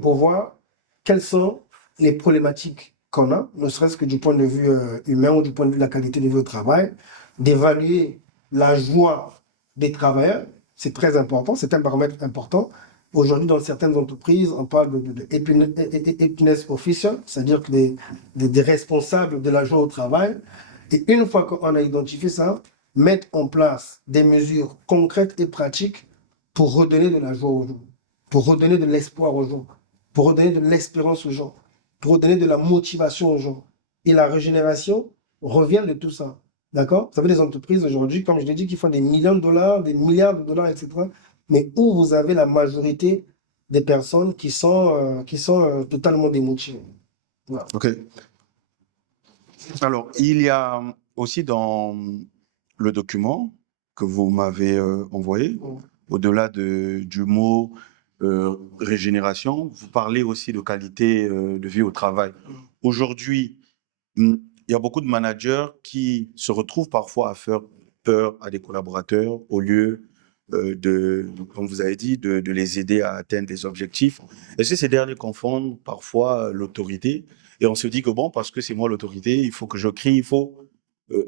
pour voir quelles sont les problématiques qu'on a, ne serait-ce que du point de vue humain ou du point de vue de la qualité de vie au travail, d'évaluer la joie des travailleurs. C'est très important, c'est un paramètre important. Aujourd'hui, dans certaines entreprises, on parle de happiness officer, c'est-à-dire que des responsables de la joie au travail. Et une fois qu'on a identifié ça, mettre en place des mesures concrètes et pratiques pour redonner de la joie aux gens, pour redonner de l'espoir aux gens, pour redonner de l'espérance aux gens, pour redonner de la motivation aux gens. Et la régénération revient de tout ça. D'accord? Vous savez, les entreprises aujourd'hui, comme je l'ai dit, qui font des millions de dollars, des milliards de dollars, etc. Mais où vous avez la majorité des personnes qui sont totalement démotivées. Voilà. Ok. Alors, il y a aussi dans le document que vous m'avez envoyé, au-delà du mot régénération, vous parlez aussi de qualité de vie au travail. Aujourd'hui, il y a beaucoup de managers qui se retrouvent parfois à faire peur à des collaborateurs au lieu comme vous avez dit, de les aider à atteindre des objectifs. Est-ce que ces derniers confondent parfois l'autorité et on se dit que bon, parce que c'est moi l'autorité, il faut que je crie,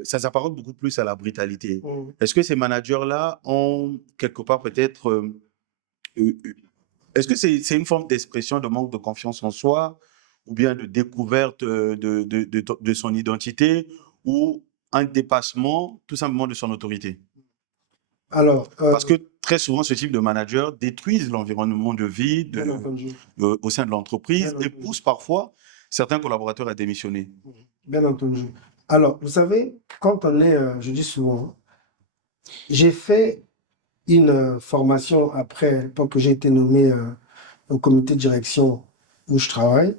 ça s'apparente beaucoup plus à la brutalité. Est-ce que ces managers-là ont quelque part peut-être... est-ce que c'est une forme d'expression de manque de confiance en soi ou bien de découverte de son identité ou un dépassement tout simplement de son autorité? Alors, parce que très souvent, ce type de manager détruisent l'environnement de vie au sein de l'entreprise et poussent parfois certains collaborateurs à démissionner. Bien entendu. Alors, vous savez, quand on est, je dis souvent, j'ai fait une formation après l'époque que j'ai été nommé au comité de direction où je travaille.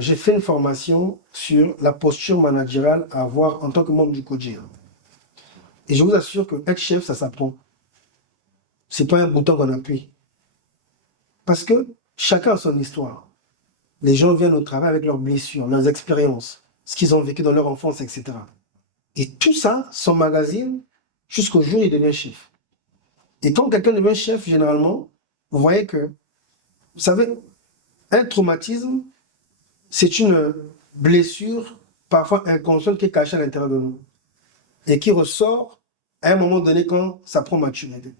J'ai fait une formation sur la posture managériale à avoir en tant que membre du COJIR. Et je vous assure que être chef, ça s'apprend. C'est pas un bouton qu'on appuie. Parce que chacun a son histoire. Les gens viennent au travail avec leurs blessures, leurs expériences, ce qu'ils ont vécu dans leur enfance, etc. Et tout ça s'emmagasine jusqu'au jour où il devient chef. Et quand quelqu'un devient chef, généralement, vous voyez que, vous savez, un traumatisme, c'est une blessure parfois inconsciente qui est cachée à l'intérieur de nous et qui ressort à un moment donné quand ça prend maturité.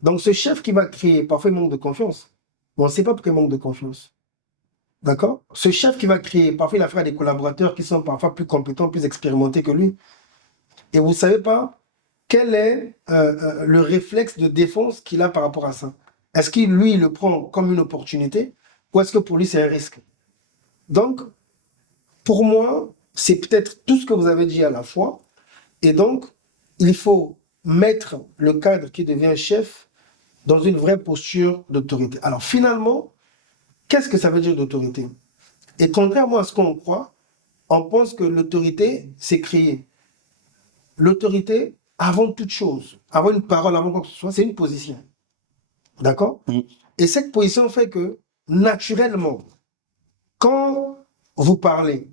Donc ce chef qui va créer, parfois il manque de confiance. Mais on ne sait pas pourquoi il manque de confiance. D'accord? Ce chef qui va créer, parfois il a affaire à des collaborateurs qui sont parfois plus compétents, plus expérimentés que lui. Et vous ne savez pas quel est le réflexe de défense qu'il a par rapport à ça. Est-ce qu'il, lui, il le prend comme une opportunité ou est-ce que pour lui, c'est un risque? Donc, pour moi, c'est peut-être tout ce que vous avez dit à la fois. Et donc, il faut mettre le cadre qui devient chef dans une vraie posture d'autorité. Alors, finalement, qu'est-ce que ça veut dire d'autorité? Et contrairement à ce qu'on croit, on pense que l'autorité, c'est créer. L'autorité, avant toute chose, avoir une parole, avant quoi que ce soit, c'est une position. D'accord? Mm. Et cette position fait que, naturellement, quand vous parlez,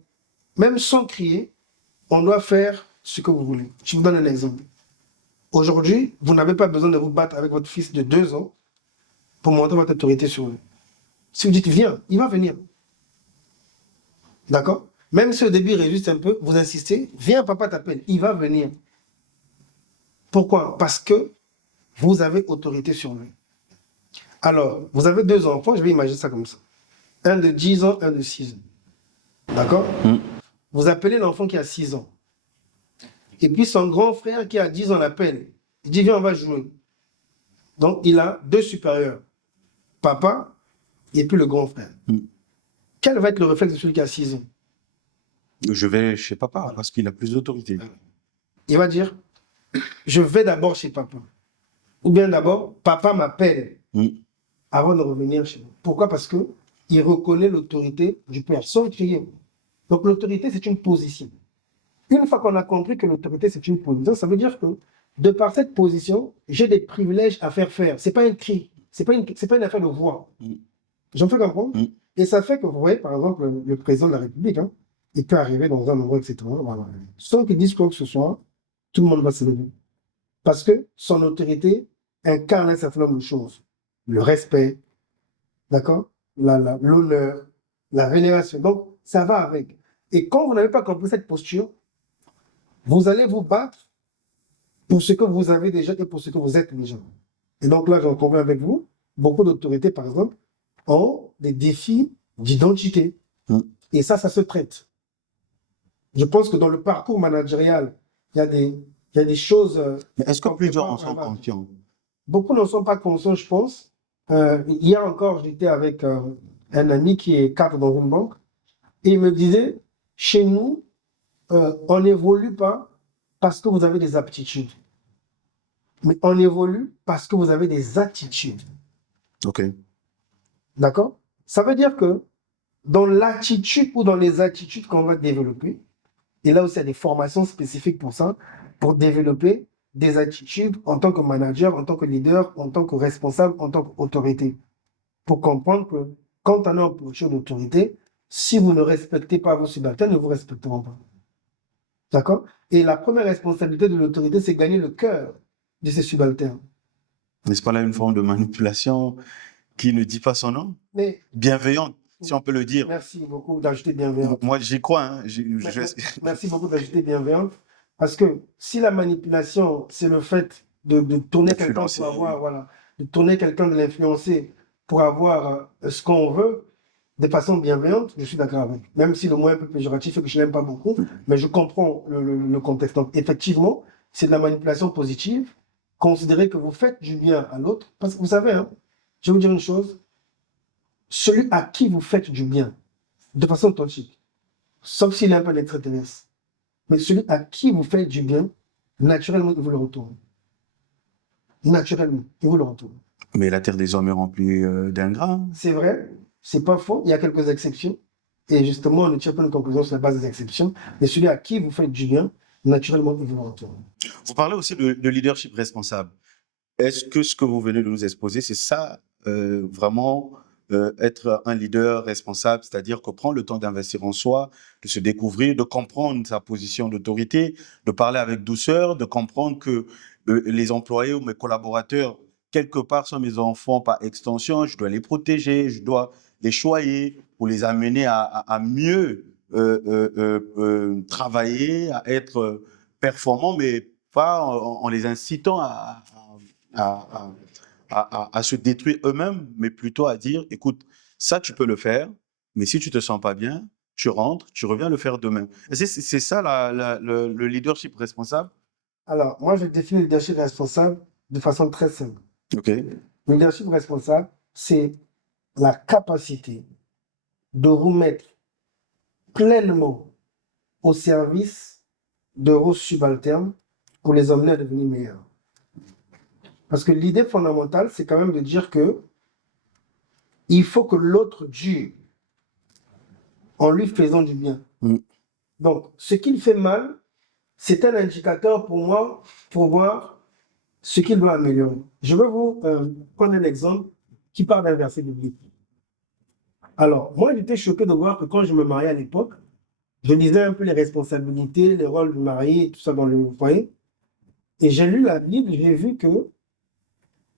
même sans crier, on doit faire ce que vous voulez. Je vous donne un exemple. Aujourd'hui, vous n'avez pas besoin de vous battre avec votre fils de 2 ans pour montrer votre autorité sur lui. Si vous dites viens, il va venir. D'accord? Même si au début il résiste un peu, vous insistez, viens, papa t'appelle, il va venir. Pourquoi? Parce que vous avez autorité sur lui. Alors, vous avez 2 enfants, je vais imaginer ça comme ça. Un de 10 ans, un de 6 ans. D'accord? Mm. Vous appelez l'enfant qui a 6 ans. Et puis son grand frère qui a 10 ans l'appelle. Il dit viens, on va jouer. Donc il a 2 supérieurs. Papa et puis le grand frère. Mm. Quel va être le réflexe de celui qui a 6 ans? Je vais chez papa parce qu'il a plus d'autorité. Il va dire, je vais d'abord chez papa. Ou bien d'abord, papa m'appelle Mm. avant de revenir chez moi. Pourquoi? Parce que il reconnaît l'autorité du père sans crier. Donc l'autorité, c'est une position. Une fois qu'on a compris que l'autorité, c'est une position, ça veut dire que de par cette position, j'ai des privilèges à faire. C'est pas un cri, c'est pas une affaire de voix. Mm. J'en fais comprendre? Mm. Et ça fait que, vous voyez, par exemple, le président de la République, hein, il peut arriver dans un endroit, etc. Voilà. Sans qu'il dise quoi que ce soit, tout le monde va se lever. Parce que son autorité incarne un certain nombre de choses. Le respect, d'accord? L'honneur, la vénération. Donc, ça va avec. Et quand vous n'avez pas compris cette posture, vous allez vous battre pour ce que vous avez déjà et pour ce que vous êtes déjà. Et donc là, j'en conviens avec vous, beaucoup d'autorités, par exemple, ont des défis d'identité. Mm. Et ça se traite. Je pense que dans le parcours managérial, il y a des choses. Mais est-ce que qu'on peut plusieurs pas en sont avoir. conscients? Beaucoup n'en sont pas conscients, je pense. Hier encore, j'étais avec un ami qui est cadre dans une banque et il me disait, chez nous, on n'évolue pas parce que vous avez des aptitudes, mais on évolue parce que vous avez des attitudes. Ok. D'accord? Ça veut dire que dans l'attitude ou dans les attitudes qu'on va développer, et là aussi il y a des formations spécifiques pour ça, pour développer des attitudes en tant que manager, en tant que leader, en tant que responsable, en tant qu'autorité. Pour comprendre que quand on est en position d'autorité, si vous ne respectez pas vos subalternes, ils ne vous respecteront pas. D'accord? Et la première responsabilité de l'autorité, c'est gagner le cœur de ses subalternes. N'est-ce pas là une forme de manipulation qui ne dit pas son nom? Mais Bienveillante, si on peut le dire. merci beaucoup d'ajouter bienveillante. Moi, j'y crois. Hein. Merci beaucoup d'ajouter bienveillante. Parce que si la manipulation, c'est le fait de tourner quelqu'un pour D'influencer. avoir, voilà, de tourner quelqu'un, de l'influencer pour avoir ce qu'on veut, de façon bienveillante, je suis d'accord avec. Même si le mot est un peu péjoratif et que je n'aime pas beaucoup, mais je comprends le contexte. Donc, effectivement, c'est de la manipulation positive. Considérez que vous faites du bien à l'autre. Parce que vous savez, hein, je vais vous dire une chose. Celui à qui vous faites du bien, de façon authentique, sauf s'il est un peu extraterrestre, mais celui à qui vous faites du bien, naturellement, il vous le retourne. Naturellement, il vous le retourne. Mais la terre des hommes est remplie d'ingrats. C'est vrai, c'est pas faux, il y a quelques exceptions. Et justement, on ne tire pas une conclusion sur la base des exceptions. Mais celui à qui vous faites du bien, naturellement, il vous le retourne. Vous parlez aussi de leadership responsable. Est-ce que ce que vous venez de nous exposer, c'est ça vraiment être un leader responsable, c'est-à-dire que prendre le temps d'investir en soi, de se découvrir, de comprendre sa position d'autorité, de parler avec douceur, de comprendre que les employés ou mes collaborateurs, quelque part, sont mes enfants par extension, je dois les protéger, je dois les choyer pour les amener à mieux travailler, à être performants, mais pas en les incitant à, à se détruire eux-mêmes, mais plutôt à dire, écoute, ça, tu peux le faire, mais si tu te sens pas bien, tu rentres, tu reviens le faire demain. C'est ça le leadership responsable? Alors, moi, je définis le leadership responsable de façon très simple. Ok. Le leadership responsable, c'est la capacité de vous mettre pleinement au service de vos subalternes pour les emmener à devenir meilleurs. Parce que l'idée fondamentale, c'est quand même de dire que il faut que l'autre dure en lui faisant du bien. Donc, ce qu'il fait mal, c'est un indicateur pour moi pour voir ce qu'il doit améliorer. Je vais vous prendre un exemple qui parle d'un verset biblique. Alors, moi, j'étais choqué de voir que quand je me mariais à l'époque, je lisais un peu les responsabilités, les rôles du mari, tout ça dans le foyer. Et j'ai lu la Bible, j'ai vu que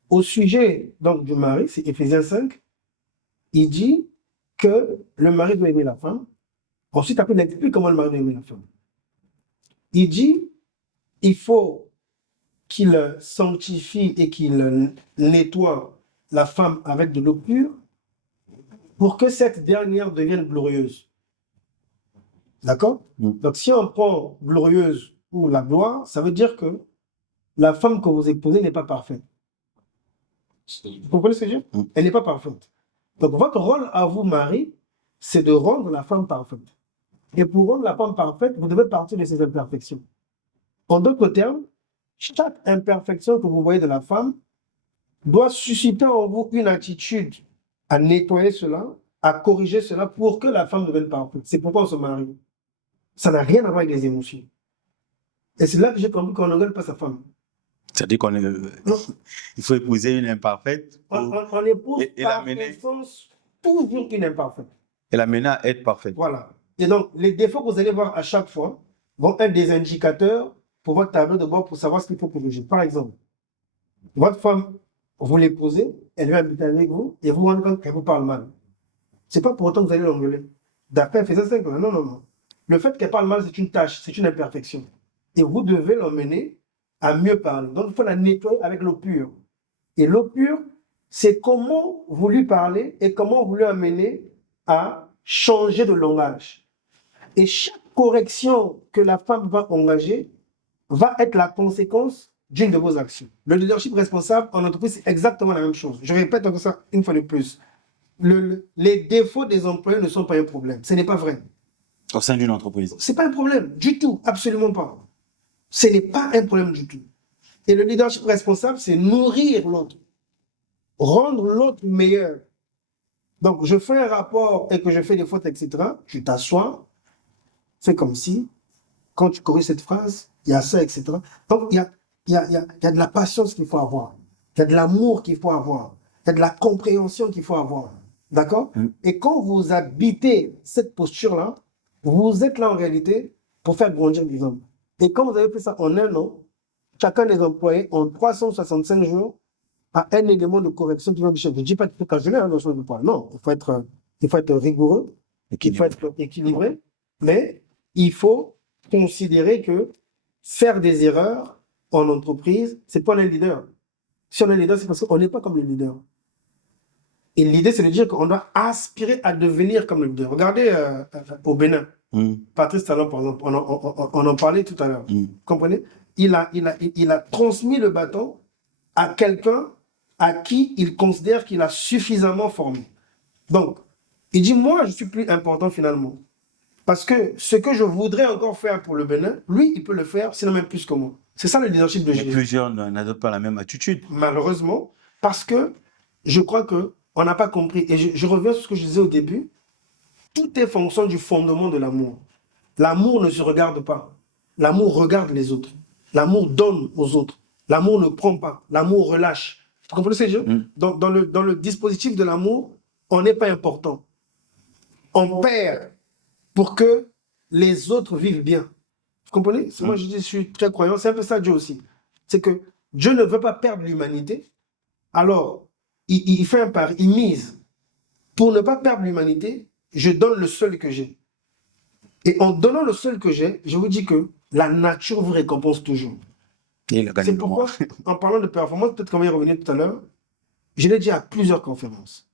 au sujet donc, du mari, c'est Éphésiens 5, il dit que le mari doit aimer la femme. Ensuite, après, il explique comment le mari doit aimer la femme. Il dit, il faut qu'il sanctifie et qu'il nettoie la femme avec de l'eau pure pour que cette dernière devienne glorieuse. D'accord? Donc, si on prend glorieuse ou la gloire, ça veut dire que la femme que vous épousez n'est pas parfaite. Vous comprenez ce que je veux dire? Elle n'est pas parfaite. Donc, votre rôle à vous, mari, c'est de rendre la femme parfaite. Et pour rendre la femme parfaite, vous devez partir de ses imperfections. En d'autres termes, chaque imperfection que vous voyez de la femme doit susciter en vous une attitude à nettoyer cela, à corriger cela pour que la femme devienne parfaite. C'est pourquoi on se marie. Ça n'a rien à voir avec les émotions. Et c'est là que j'ai compris qu'on n'engueule pas sa femme. C'est-à-dire qu'on est... il faut épouser une imparfaite. On épouse par essence toujours une imparfaite. Et l'amener à être parfaite. Voilà. Et donc, les défauts que vous allez voir à chaque fois vont être des indicateurs pour votre tableau de bord pour savoir ce qu'il faut corriger. Par exemple, votre femme, vous l'épousez, elle vient habiter avec vous et vous vous rendez compte qu'elle vous parle mal. Ce n'est pas pour autant que vous allez l'engueuler. D'après Éphésiens 5, non, non, non. Le fait qu'elle parle mal, c'est une tâche, c'est une imperfection. Et vous devez l'emmener à mieux parler. Donc, il faut la nettoyer avec l'eau pure. Et l'eau pure, c'est comment vous lui parlez et comment vous lui amenez à changer de langage. Et chaque correction que la femme va engager va être la conséquence d'une de vos actions. Le leadership responsable en entreprise, c'est exactement la même chose. Je répète encore ça une fois de plus. Les défauts des employés ne sont pas un problème. Ce n'est pas vrai. Au sein d'une entreprise. Ce n'est pas un problème du tout, absolument pas. Ce n'est pas un problème du tout. Et le leadership responsable, c'est nourrir l'autre, rendre l'autre meilleur. Donc, je fais un rapport et que je fais des fautes, etc. Tu t'assois, fais comme si, quand tu corriges cette phrase, il y a ça, etc. Donc, il y a de la patience qu'il faut avoir. Il y a de l'amour qu'il faut avoir. Il y a de la compréhension qu'il faut avoir. D'accord? Et quand vous habitez cette posture-là, vous êtes là en réalité pour faire grandir les hommes. Et quand vous avez fait ça en un an, chacun des employés, en 365 jours, a un élément de correction qui vient du chef. Je ne dis pas qu'il faut cajoler dans le sens de poids. Non, il faut être rigoureux, il faut être équilibré, mais il faut considérer que faire des erreurs en entreprise, ce n'est pas un leader. Si on est leader, c'est parce qu'on n'est pas comme le leader. Et l'idée, c'est de dire qu'on doit aspirer à devenir comme le leader. Regardez au Bénin, Patrice Talon, par exemple, on en parlait tout à l'heure. Vous comprenez? Il a transmis le bâton à quelqu'un à qui il considère qu'il a suffisamment formé. Donc, il dit, moi, je suis plus important finalement. Parce que ce que je voudrais encore faire pour le Bénin, lui, il peut le faire, sinon même plus que moi. C'est ça le leadership de Jésus. Plusieurs n'adoptent pas la même attitude. Malheureusement, parce que je crois qu'on n'a pas compris. Et je reviens sur ce que je disais au début. Tout est fonction du fondement de l'amour. L'amour ne se regarde pas. L'amour regarde les autres. L'amour donne aux autres. L'amour ne prend pas. L'amour relâche. Vous comprenez ce que je veux dire? Dans le dispositif de l'amour, on n'est pas important. On perd pour que les autres vivent bien. Vous comprenez? Moi, je suis très croyant. C'est un peu ça, Dieu aussi. C'est que Dieu ne veut pas perdre l'humanité. Alors, il fait un pari, il mise. Pour ne pas perdre l'humanité, je donne le seul que j'ai. Et en donnant le seul que j'ai, je vous dis que la nature vous récompense toujours. C'est pourquoi, en parlant de performance, peut-être qu'on va y revenir tout à l'heure, je l'ai dit à plusieurs conférences.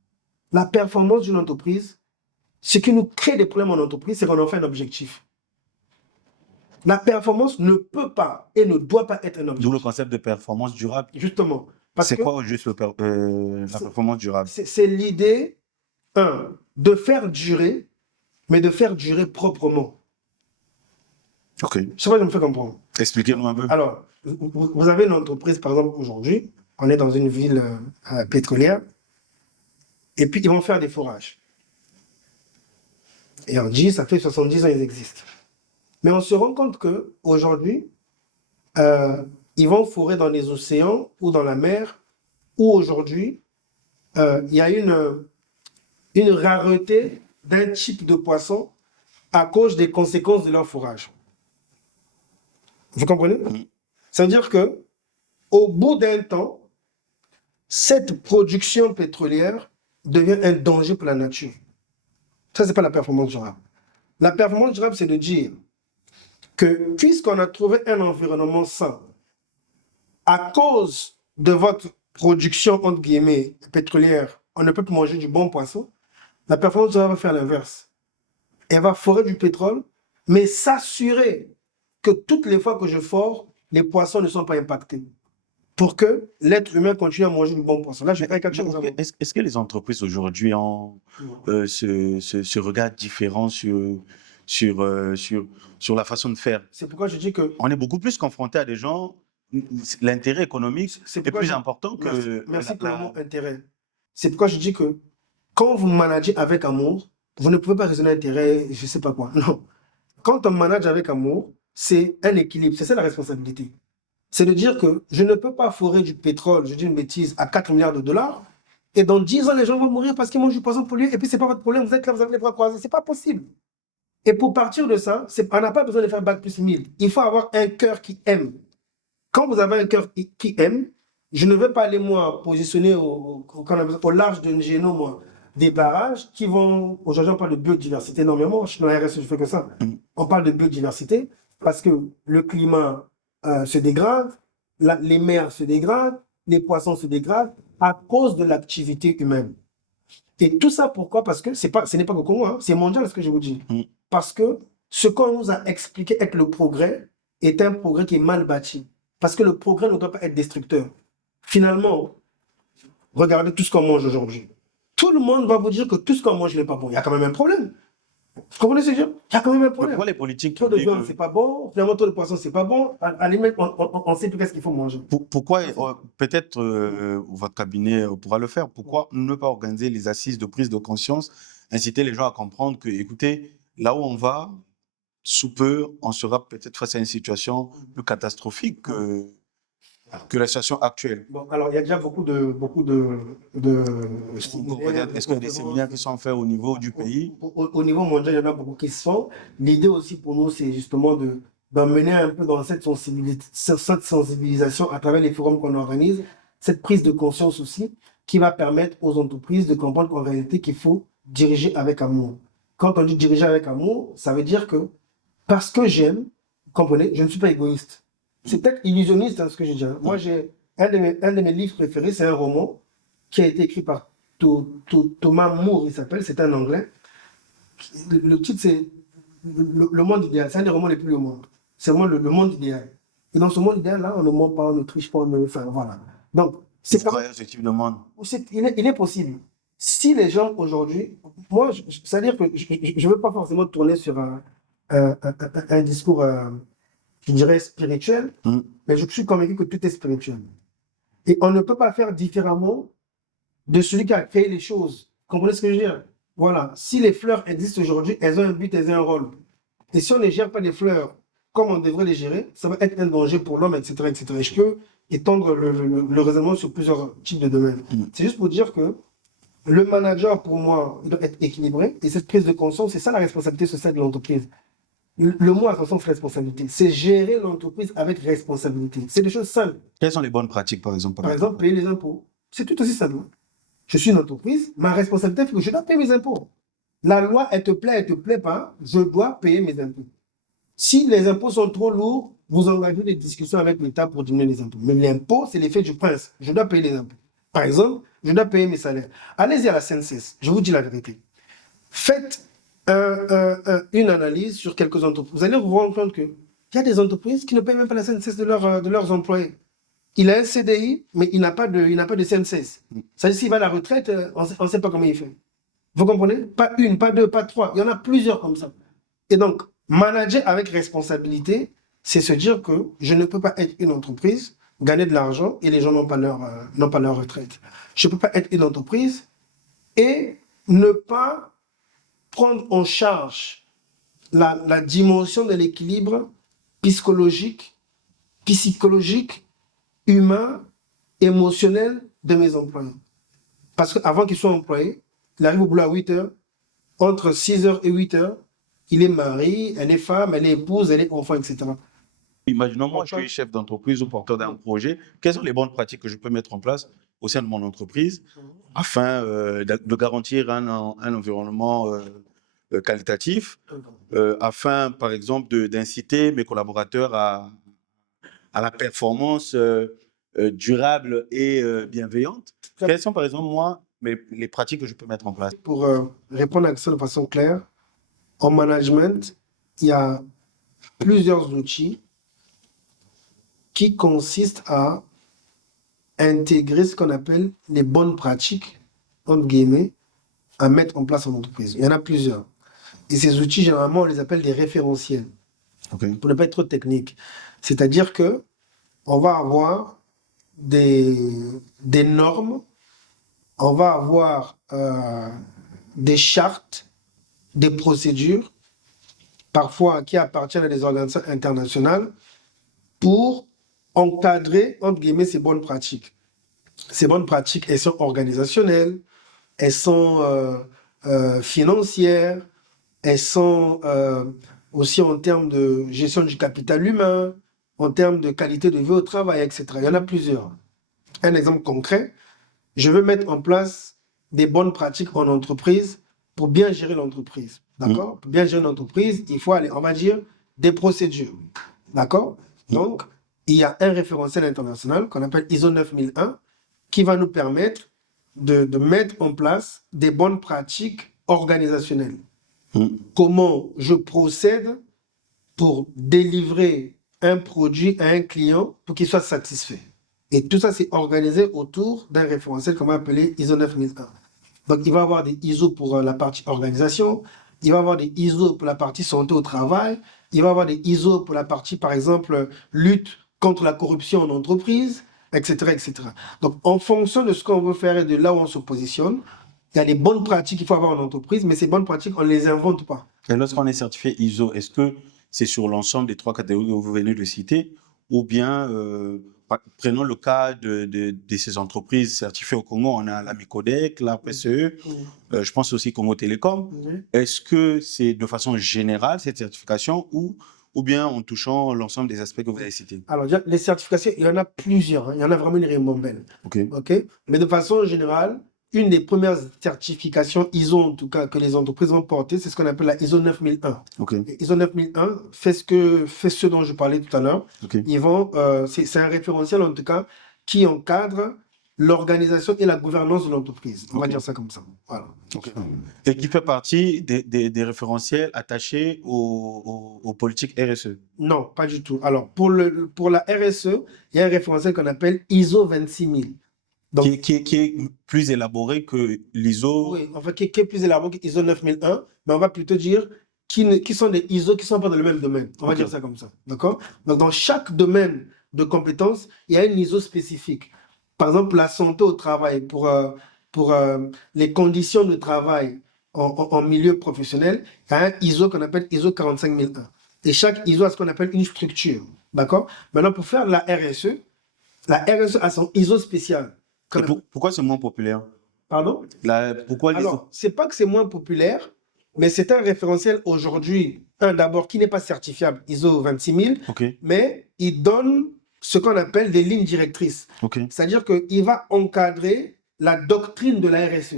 La performance d'une entreprise, ce qui nous crée des problèmes en entreprise, c'est qu'on en fait un objectif. La performance ne peut pas et ne doit pas être un objectif. D'où le concept de performance durable. Justement. C'est quoi juste la performance durable? C'est l'idée de faire durer, mais de faire durer proprement. Ok. Je ne sais pas si je me fais comprendre. Expliquez-nous un peu. Alors, vous avez une entreprise, par exemple, aujourd'hui, on est dans une ville pétrolière, et puis ils vont faire des forages. Et on dit, ça fait 70 ans ils existent. Mais on se rend compte qu'aujourd'hui, ils vont forer dans les océans ou dans la mer, où aujourd'hui, il y a une rareté d'un type de poisson à cause des conséquences de leur forage. Vous comprenez? Ça veut dire que au bout d'un temps, cette production pétrolière devient un danger pour la nature. Ça, c'est pas la performance durable. La performance durable, c'est de dire que puisqu'on a trouvé un environnement sain, à cause de votre production, entre guillemets, pétrolière, on ne peut plus manger du bon poisson, la performance durable va faire l'inverse. Elle va forer du pétrole, mais s'assurer que toutes les fois que je fore, les poissons ne sont pas impactés. Pour que l'être humain continue à manger du bon poisson. Là, je vais caricature. Est-ce que les entreprises aujourd'hui ont ce regard différent sur la façon de faire? C'est pourquoi je dis que... On est beaucoup plus confronté à des gens, l'intérêt économique est plus important que... Merci pour le mot intérêt. C'est pourquoi je dis que quand vous managez avec amour, vous ne pouvez pas raisonner intérêt, je ne sais pas quoi. Non. Quand on manage avec amour, c'est un équilibre. C'est ça la responsabilité. C'est de dire que je ne peux pas forer du pétrole, je dis une bêtise, à 4 milliards de dollars, et dans 10 ans, les gens vont mourir parce qu'ils mangent du poisson pollué, et puis c'est pas votre problème, vous êtes là, vous avez les bras croisés. C'est pas possible. Et pour partir de ça, on n'a pas besoin de faire bac plus 1000. Il faut avoir un cœur qui aime. Quand vous avez un cœur qui aime, je ne vais pas aller, moi, positionner au large d'un génome, moi, des barrages qui vont... Aujourd'hui, on parle de biodiversité énormément. Je suis dans la RSE, je fais que ça. On parle de biodiversité parce que le climat se dégrade, les mers se dégradent, les poissons se dégradent à cause de l'activité humaine. Et tout ça, pourquoi? Parce que ce n'est pas que Congo, hein, c'est mondial ce que je vous dis. Parce que ce qu'on nous a expliqué être le progrès est un progrès qui est mal bâti. Parce que le progrès ne doit pas être destructeur. Finalement, regardez tout ce qu'on mange aujourd'hui. Tout le monde va vous dire que tout ce qu'on mange n'est pas bon. Il y a quand même un problème. Vous comprenez ce que je veux dire? Il y a quand même un problème. Pourquoi les politiques... Trop de viande, c'est pas bon. Finalement, trop de poisson, c'est pas bon. À la limite, on sait plus qu'est-ce qu'il faut manger. Pourquoi, peut-être votre cabinet pourra le faire, pourquoi ne pas organiser les assises de prise de conscience, inciter les gens à comprendre que, écoutez, là où on va, sous peu, on sera peut-être face à une situation plus catastrophique que la situation actuelle. Bon, alors, il y a déjà beaucoup de Est-ce qu'il y a des séminaires qui sont faits au niveau du pays? Au niveau mondial, il y en a beaucoup qui se font. L'idée aussi pour nous, c'est justement d'emmener un peu dans cette sensibilisation à travers les forums qu'on organise, cette prise de conscience aussi, qui va permettre aux entreprises de comprendre qu'en réalité, qu'il faut diriger avec amour. Quand on dit diriger avec amour, ça veut dire que parce que j'aime, vous comprenez, je ne suis pas égoïste. C'est peut-être illusionniste ce que je dis. Moi, j'ai un de mes livres préférés, c'est un roman qui a été écrit par Thomas More, il s'appelle, c'est un anglais. Le titre, c'est le monde idéal. C'est un des romans les plus lus au monde. C'est vraiment le monde idéal. Et dans ce monde idéal-là, on ne ment pas, on ne triche pas, enfin, voilà. Donc, c'est quoi ce type de monde? Il est possible. Si les gens aujourd'hui, moi, c'est-à-dire que je ne veux pas forcément tourner sur un discours, je dirais, spirituel, mais je suis convaincu que tout est spirituel. Et on ne peut pas faire différemment de celui qui a créé les choses. Vous comprenez ce que je veux dire? Voilà. Si les fleurs existent aujourd'hui, elles ont un but, elles ont un rôle. Et si on ne gère pas les fleurs comme on devrait les gérer, ça va être un danger pour l'homme, etc., etc. Et je peux étendre le raisonnement sur plusieurs types de domaines. C'est juste pour dire que le manager, pour moi, il doit être équilibré. Et cette prise de conscience, c'est ça la responsabilité sociale de l'entreprise. Le mot, attention, c'est responsabilité. C'est gérer l'entreprise avec responsabilité. C'est des choses simples. Quelles sont les bonnes pratiques, par exemple? Par exemple, payer les impôts. C'est tout aussi simple. Je suis une entreprise, ma responsabilité, c'est que je dois payer mes impôts. La loi, elle te plaît pas, je dois payer mes impôts. Si les impôts sont trop lourds, vous engagez des discussions avec l'État pour diminuer les impôts. Mais l'impôt, c'est l'effet du prince. Je dois payer les impôts. Par exemple, je dois payer mes salaires. Allez-y à la CNCS, je vous dis la vérité. Faites une analyse sur quelques entreprises. Vous allez vous rendre compte qu'il y a des entreprises qui ne payent même pas la CNCS de leurs employés. Il a un CDI, mais il n'a pas de CNCS. Ça veut dire s'il va à la retraite, on ne sait pas comment il fait. Vous comprenez? Pas une, pas deux, pas trois. Il y en a plusieurs comme ça. Et donc, manager avec responsabilité, c'est se dire que je ne peux pas être une entreprise, gagner de l'argent et les gens n'ont pas leur retraite. Je ne peux pas être une entreprise et ne pas prendre en charge la dimension de l'équilibre psychologique, humain, émotionnel de mes employés. Parce qu'avant qu'ils soient employés, il arrive au boulot à 8 heures, entre 6 heures et 8 heures, il est mari, elle est femme, elle est épouse, elle est enfant, etc. Imaginons, moi, je suis chef d'entreprise ou porteur d'un projet. Quelles sont les bonnes pratiques que je peux mettre en place au sein de mon entreprise afin de garantir un environnement qualitatif, afin, par exemple, d'inciter mes collaborateurs à la performance durable et bienveillante? Quelles sont, par exemple, moi, les pratiques que je peux mettre en place? Pour répondre à ça de façon claire, en management, il y a plusieurs outils qui consistent à intégrer ce qu'on appelle les bonnes pratiques, entre guillemets, à mettre en place en entreprise. Il y en a plusieurs. Et ces outils, généralement, on les appelle des référentiels, pour ne pas être trop technique. C'est-à-dire que on va avoir des normes, on va avoir des chartes, des procédures, parfois qui appartiennent à des organisations internationales, pour encadrer, entre guillemets, ces bonnes pratiques. Ces bonnes pratiques, elles sont organisationnelles, elles sont financières, elles sont aussi en termes de gestion du capital humain, en termes de qualité de vie au travail, etc. Il y en a plusieurs. Un exemple concret, je veux mettre en place des bonnes pratiques en entreprise pour bien gérer l'entreprise. D'accord? Pour bien gérer l'entreprise, il faut aller, on va dire, des procédures. D'accord? Donc, il y a un référentiel international qu'on appelle ISO 9001 qui va nous permettre de mettre en place des bonnes pratiques organisationnelles. Comment je procède pour délivrer un produit à un client pour qu'il soit satisfait. Et tout ça, c'est organisé autour d'un référentiel qu'on va appeler ISO 9001. Donc, il va y avoir des ISO pour la partie organisation, il va y avoir des ISO pour la partie santé au travail, il va y avoir des ISO pour la partie, par exemple, lutte contre la corruption en entreprise, etc., etc. Donc, en fonction de ce qu'on veut faire et de là où on se positionne, il y a les bonnes pratiques qu'il faut avoir en entreprise, mais ces bonnes pratiques, on ne les invente pas. Et lorsqu'on est certifié ISO, est-ce que c'est sur l'ensemble des 3 catégories que vous venez de citer, ou bien, prenons le cas de ces entreprises certifiées au Congo, on a la Micodec, la PCE, je pense aussi Congo Télécom. Est-ce que c'est de façon générale cette certification ou bien en touchant l'ensemble des aspects que vous avez cités? Alors, déjà, les certifications, il y en a plusieurs, hein. Il y en a vraiment une ribambelle. OK. Mais de façon générale, une des premières certifications ISO, en tout cas, que les entreprises vont porter, c'est ce qu'on appelle la ISO 9001. Et ISO 9001 fait ce dont je parlais tout à l'heure. C'est un référentiel, en tout cas, qui encadre l'organisation et la gouvernance de l'entreprise. On va dire ça comme ça. Voilà. Et qui fait partie des référentiels attachés aux politiques RSE? Non, pas du tout. Alors, pour la RSE, il y a un référentiel qu'on appelle ISO 26000. Donc, qui est plus élaboré que l'ISO? Oui, enfin, qui est plus élaboré que ISO 9001, mais on va plutôt dire qui sont des ISO qui ne sont pas dans le même domaine. On va dire ça comme ça. D'accord? Donc, dans chaque domaine de compétences, il y a une ISO spécifique. Par exemple, la santé au travail, pour les conditions de travail en milieu professionnel, il y a un ISO qu'on appelle ISO 45001. Et chaque ISO a ce qu'on appelle une structure. D'accord? Maintenant, pour faire la RSE a son ISO spécial. Pourquoi c'est moins populaire? Pardon? Pourquoi Alors, c'est pas que c'est moins populaire, mais c'est un référentiel aujourd'hui, d'abord, qui n'est pas certifiable, ISO 26000, mais il donne ce qu'on appelle des lignes directrices. C'est-à-dire qu'il va encadrer la doctrine de la RSE.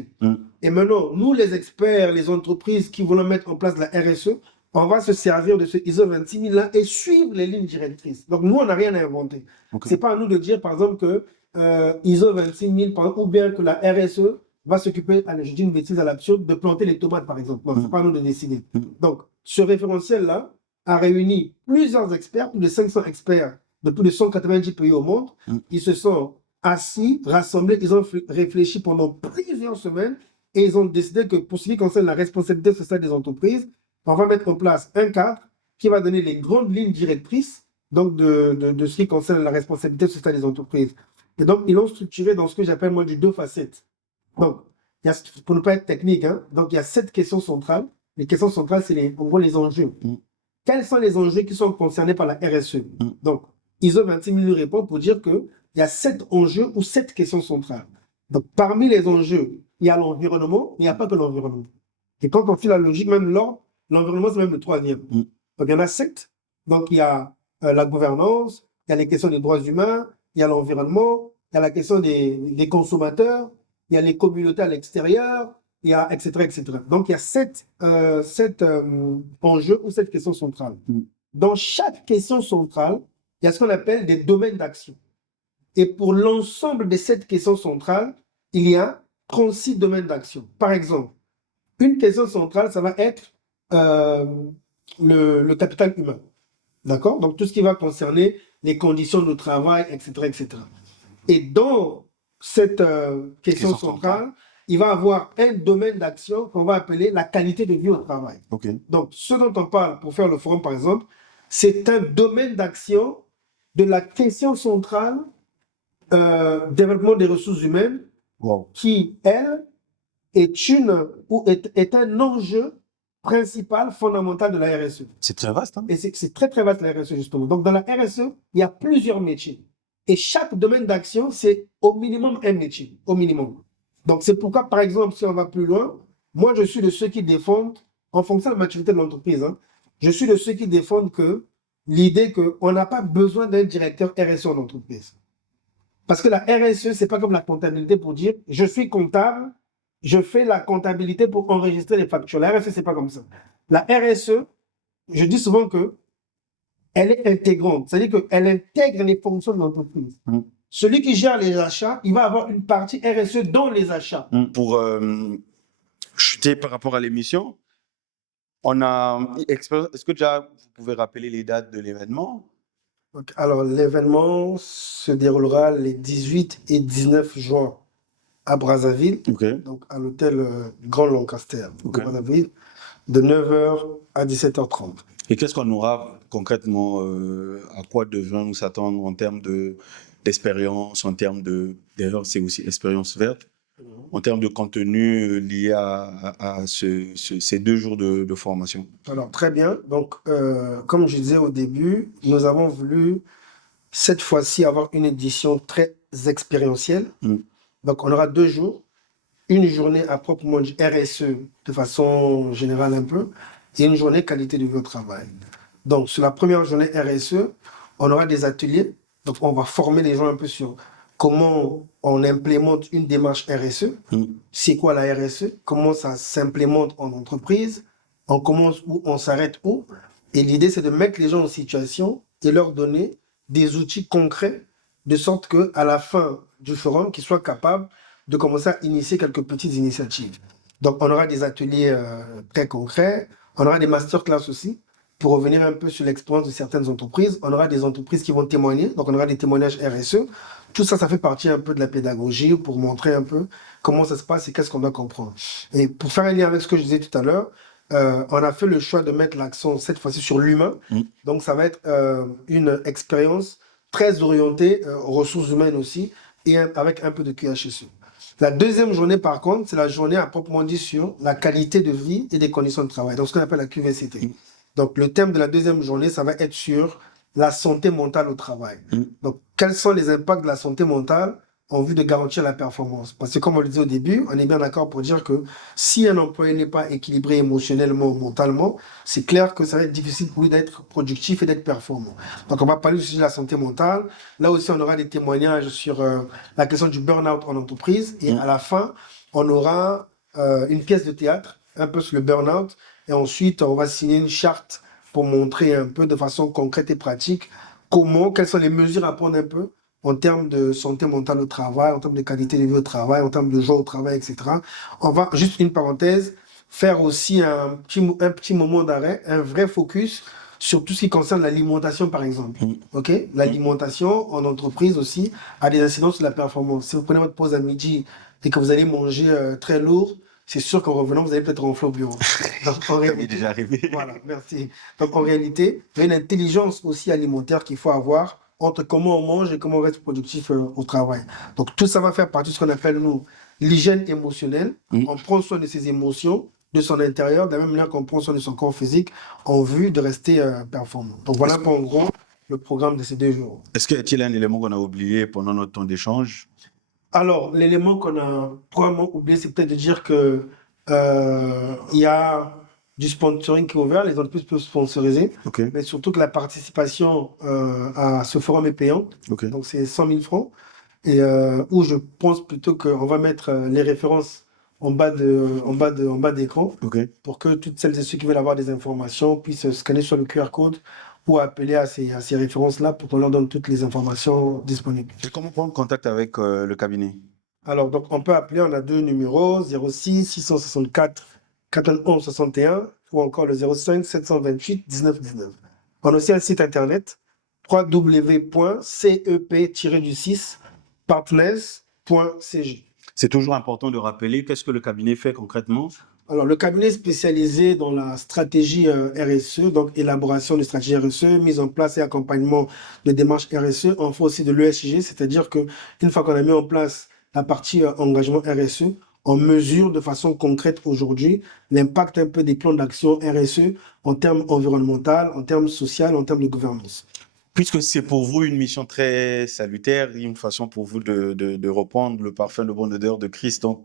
Et maintenant, nous, les experts, les entreprises qui voulons mettre en place la RSE, on va se servir de ce ISO 26000-là et suivre les lignes directrices. Donc, nous, on n'a rien à inventer. C'est pas à nous de dire, par exemple, que ISO 26000, ou bien que la RSE va s'occuper, je dis une bêtise à l'absurde, de planter les tomates, par exemple. Non, c'est pas à nous de décider. Donc, ce référentiel-là a réuni plusieurs experts, plus de 500 experts de plus de 190 pays au monde. Ils se sont assis, rassemblés, ils ont réfléchi pendant plusieurs semaines Et ils ont décidé que pour ce qui concerne la responsabilité sociale des entreprises, on va mettre en place un cadre qui va donner les grandes lignes directrices donc de ce qui concerne la responsabilité sociale des entreprises. Et donc, ils l'ont structuré dans ce que j'appelle moi du 2 facettes. Donc, il y a, pour ne pas être technique, hein, donc il y a 7 questions centrales. Les questions centrales, c'est en gros les enjeux. Quels sont les enjeux qui sont concernés par la RSE? Donc, ISO 26000 nous répond pour dire qu'il y a 7 enjeux ou 7 questions centrales. Donc, parmi les enjeux, il y a l'environnement, mais il n'y a pas que l'environnement. Et quand on fait la logique, même l'environnement, c'est même le 3e. Donc, il y en a 7. Donc, il y a la gouvernance, il y a les questions des droits humains, il y a l'environnement, il y a la question des consommateurs, il y a les communautés à l'extérieur, il y a etc., etc. Donc, il y a 7 enjeux ou 7 questions centrales. Dans chaque question centrale, il y a ce qu'on appelle des domaines d'action. Et pour l'ensemble de cette question centrale, il y a 36 domaines d'action. Par exemple, une question centrale, ça va être le capital humain. D'accord? Donc, tout ce qui va concerner les conditions de travail, etc., etc. Et dans cette question centrale, il va avoir un domaine d'action qu'on va appeler la qualité de vie au travail. Donc, ce dont on parle pour faire le forum, par exemple, c'est un domaine d'action de la question centrale développement des ressources humaines qui, elle, est un enjeu principal, fondamental de la RSE. C'est très vaste. Hein? Et c'est très, très vaste la RSE, justement. Donc, dans la RSE, il y a plusieurs métiers. Et chaque domaine d'action, c'est au minimum un métier. Au minimum. Donc, c'est pourquoi, par exemple, si on va plus loin, moi, je suis de ceux qui défendent, en fonction de la maturité de l'entreprise, hein, je suis de ceux qui défendent que l'idée qu'on n'a pas besoin d'un directeur RSE en entreprise. Parce que la RSE, c'est pas comme la comptabilité pour dire je suis comptable, je fais la comptabilité pour enregistrer les factures. La RSE, c'est pas comme ça. La RSE, je dis souvent que elle est intégrante, c'est-à-dire qu'elle intègre les fonctions de l'entreprise. Celui qui gère les achats, il va avoir une partie RSE dans les achats. Pour chuter par rapport à l'émission, on a. Est-ce que déjà vous pouvez rappeler les dates de l'événement? Alors, l'événement se déroulera les 18 et 19 juin à Brazzaville, donc à l'hôtel Grand Lancaster, Brazzaville, de 9h à 17h30. Et qu'est-ce qu'on aura concrètement, à quoi devons-nous s'attendre en termes d'expérience, en termes d'ailleurs c'est aussi expérience verte, en termes de contenu lié à ces 2 jours de formation? Alors, très bien. Donc, comme je disais au début, nous avons voulu cette fois-ci avoir une édition très expérientielle. Donc, on aura 2 jours. Une journée à proprement dit RSE de façon générale un peu, et une journée qualité de vie au travail. Donc, sur la première journée RSE, on aura des ateliers. Donc, on va former les gens un peu sur comment on implémente une démarche RSE, c'est quoi la RSE, comment ça s'implémente en entreprise, on commence où, on s'arrête où. Et l'idée, c'est de mettre les gens en situation et leur donner des outils concrets de sorte qu'à la fin du forum, qu'ils soient capables de commencer à initier quelques petites initiatives. Donc, on aura des ateliers très concrets, on aura des masterclass aussi, pour revenir un peu sur l'expérience de certaines entreprises. On aura des entreprises qui vont témoigner, donc on aura des témoignages RSE. Tout ça, ça fait partie un peu de la pédagogie pour montrer un peu comment ça se passe et qu'est-ce qu'on doit comprendre. Et pour faire un lien avec ce que je disais tout à l'heure, on a fait le choix de mettre l'accent cette fois-ci sur l'humain. Donc, ça va être une expérience très orientée ressources humaines aussi, et avec un peu de QHSE. La deuxième journée, par contre, c'est la journée à proprement dit sur la qualité de vie et des conditions de travail, donc ce qu'on appelle la QVCT. Donc, le thème de la deuxième journée, ça va être sur la santé mentale au travail. Donc, quels sont les impacts de la santé mentale en vue de garantir la performance? Parce que, comme on le disait au début, on est bien d'accord pour dire que si un employé n'est pas équilibré émotionnellement ou mentalement, c'est clair que ça va être difficile pour lui d'être productif et d'être performant. Donc, on va parler du sujet de la santé mentale. Là aussi, on aura des témoignages sur la question du burn-out en entreprise. Et à la fin, on aura une pièce de théâtre, un peu sur le burn-out. Et ensuite, on va signer une charte pour montrer un peu de façon concrète et pratique quelles sont les mesures à prendre un peu en termes de santé mentale au travail, en termes de qualité de vie au travail, en termes de joie au travail, etc. On va, juste une parenthèse, faire aussi un petit moment d'arrêt, un vrai focus sur tout ce qui concerne l'alimentation, par exemple. L'alimentation en entreprise aussi a des incidences sur la performance. Si vous prenez votre pause à midi et que vous allez manger très lourd, c'est sûr qu'en revenant, vous allez peut-être ronfler au bureau. Donc, en Ça m'est réalité, déjà arrivé. voilà, merci. Donc, en réalité, il y a une intelligence aussi alimentaire qu'il faut avoir entre comment on mange et comment on reste productif au travail. Donc, tout ça va faire partie de ce qu'on appelle, nous, l'hygiène émotionnelle. Mm. On prend soin de ses émotions, de son intérieur, de la même manière qu'on prend soin de son corps physique en vue de rester performant. Donc, voilà pour en gros le programme de ces 2 jours. Est-ce qu'il y a un élément qu'on a oublié pendant notre temps d'échange? Alors, l'élément qu'on a probablement oublié, c'est peut-être de dire que il y a du sponsoring qui est ouvert, les entreprises peuvent sponsoriser, Ok, mais surtout que la participation à ce forum est payante, ok. donc c'est 100 000 francs, et où je pense plutôt qu'on va mettre les références en bas d'écran Ok. pour que toutes celles et ceux qui veulent avoir des informations puissent scanner sur le QR code ou appeler à ces références-là pour qu'on leur donne toutes les informations disponibles. Et comment prendre contact avec le cabinet? Alors, donc, on peut appeler, on a 2 numéros, 06 664 91 61 ou encore le 05 728 19 19. On a aussi un site internet www.cep-partners.cg. C'est toujours important de rappeler qu'est-ce que le cabinet fait concrètement. Alors, le cabinet est spécialisé dans la stratégie RSE, donc élaboration de stratégie RSE, mise en place et accompagnement de démarches RSE. On fait aussi de l'ESG, c'est-à-dire qu'une fois qu'on a mis en place la partie engagement RSE, on mesure de façon concrète aujourd'hui l'impact un peu des plans d'action RSE en termes environnementaux, en termes sociaux, en termes de gouvernance. Puisque c'est pour vous une mission très salutaire, une façon pour vous de reprendre le parfum de bonne odeur de Christ, dont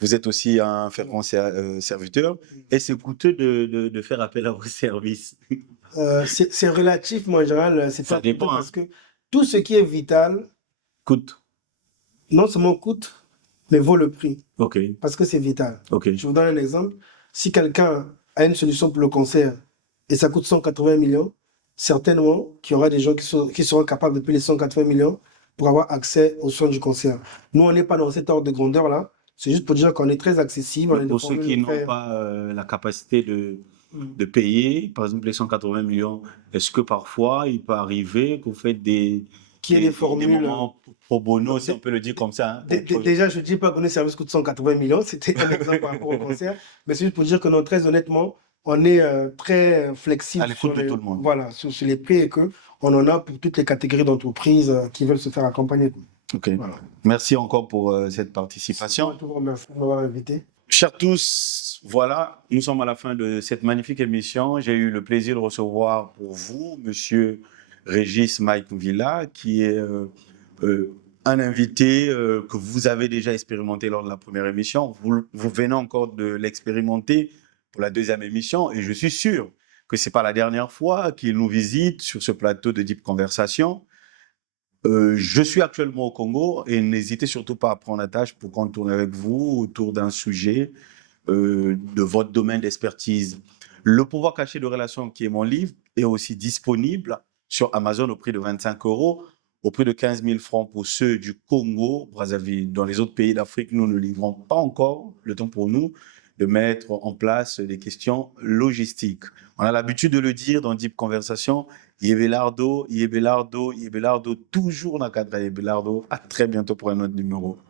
vous êtes aussi un fervent serviteur, et c'est coûteux de faire appel à vos services. C'est relatif, mais en général, c'est Ça pas dépend, parce que tout ce qui est vital, Coûte. non seulement coûte, mais vaut le prix, Ok, parce que c'est vital. ok. Je vous donne un exemple. Si quelqu'un a une solution pour le cancer et ça coûte 180 millions, certainement qu'il y aura des gens qui seront capables de payer les 180 millions pour avoir accès aux soins du cancer. Nous, on n'est pas dans cet ordre de grandeur-là. C'est juste pour dire qu'on est très accessible. On Mais est de pour ceux qui formules n'ont très- pas la capacité Mm. de payer, par exemple les 180 millions, est-ce que parfois il peut arriver que vous faites Qui est des formules. moments pro bono, si on peut le dire comme ça, hein, Déjà, je ne dis pas que nos services coûtent 180 millions, c'était un exemple par rapport au cancer, mais c'est juste pour dire que non, très honnêtement, on est très flexible à l'écoute de tout le monde. voilà, sur les prix et qu'on en a pour toutes les catégories d'entreprises qui veulent se faire accompagner. Ok. Voilà. Merci encore pour cette Je participation. vous remercie de m'avoir invité. Chers tous, voilà, nous sommes à la fin de cette magnifique émission. J'ai eu le plaisir de recevoir pour vous Monsieur Régis Mike Villa, qui est un invité que vous avez déjà expérimenté lors de la première émission. Vous venez encore de l'expérimenter pour la deuxième émission et je suis sûr que ce n'est pas la dernière fois qu'il nous visite sur ce plateau de Deep Conversation. Je suis actuellement au Congo et n'hésitez surtout pas à prendre la tâche pour qu'on tourne avec vous autour d'un sujet de votre domaine d'expertise. Le pouvoir caché de relations, qui est mon livre, est aussi disponible sur Amazon au prix de 25 €, au prix de 15 000 francs pour ceux du Congo, Brazzaville. Dans les autres pays d'Afrique, nous ne livrons pas encore le temps pour nous de mettre en place des questions logistiques. On a l'habitude de le dire dans Deep Conversation, Yebelardo, Yebelardo, Yebelardo, toujours dans le cadre de Yebelardo. À très bientôt pour un autre numéro.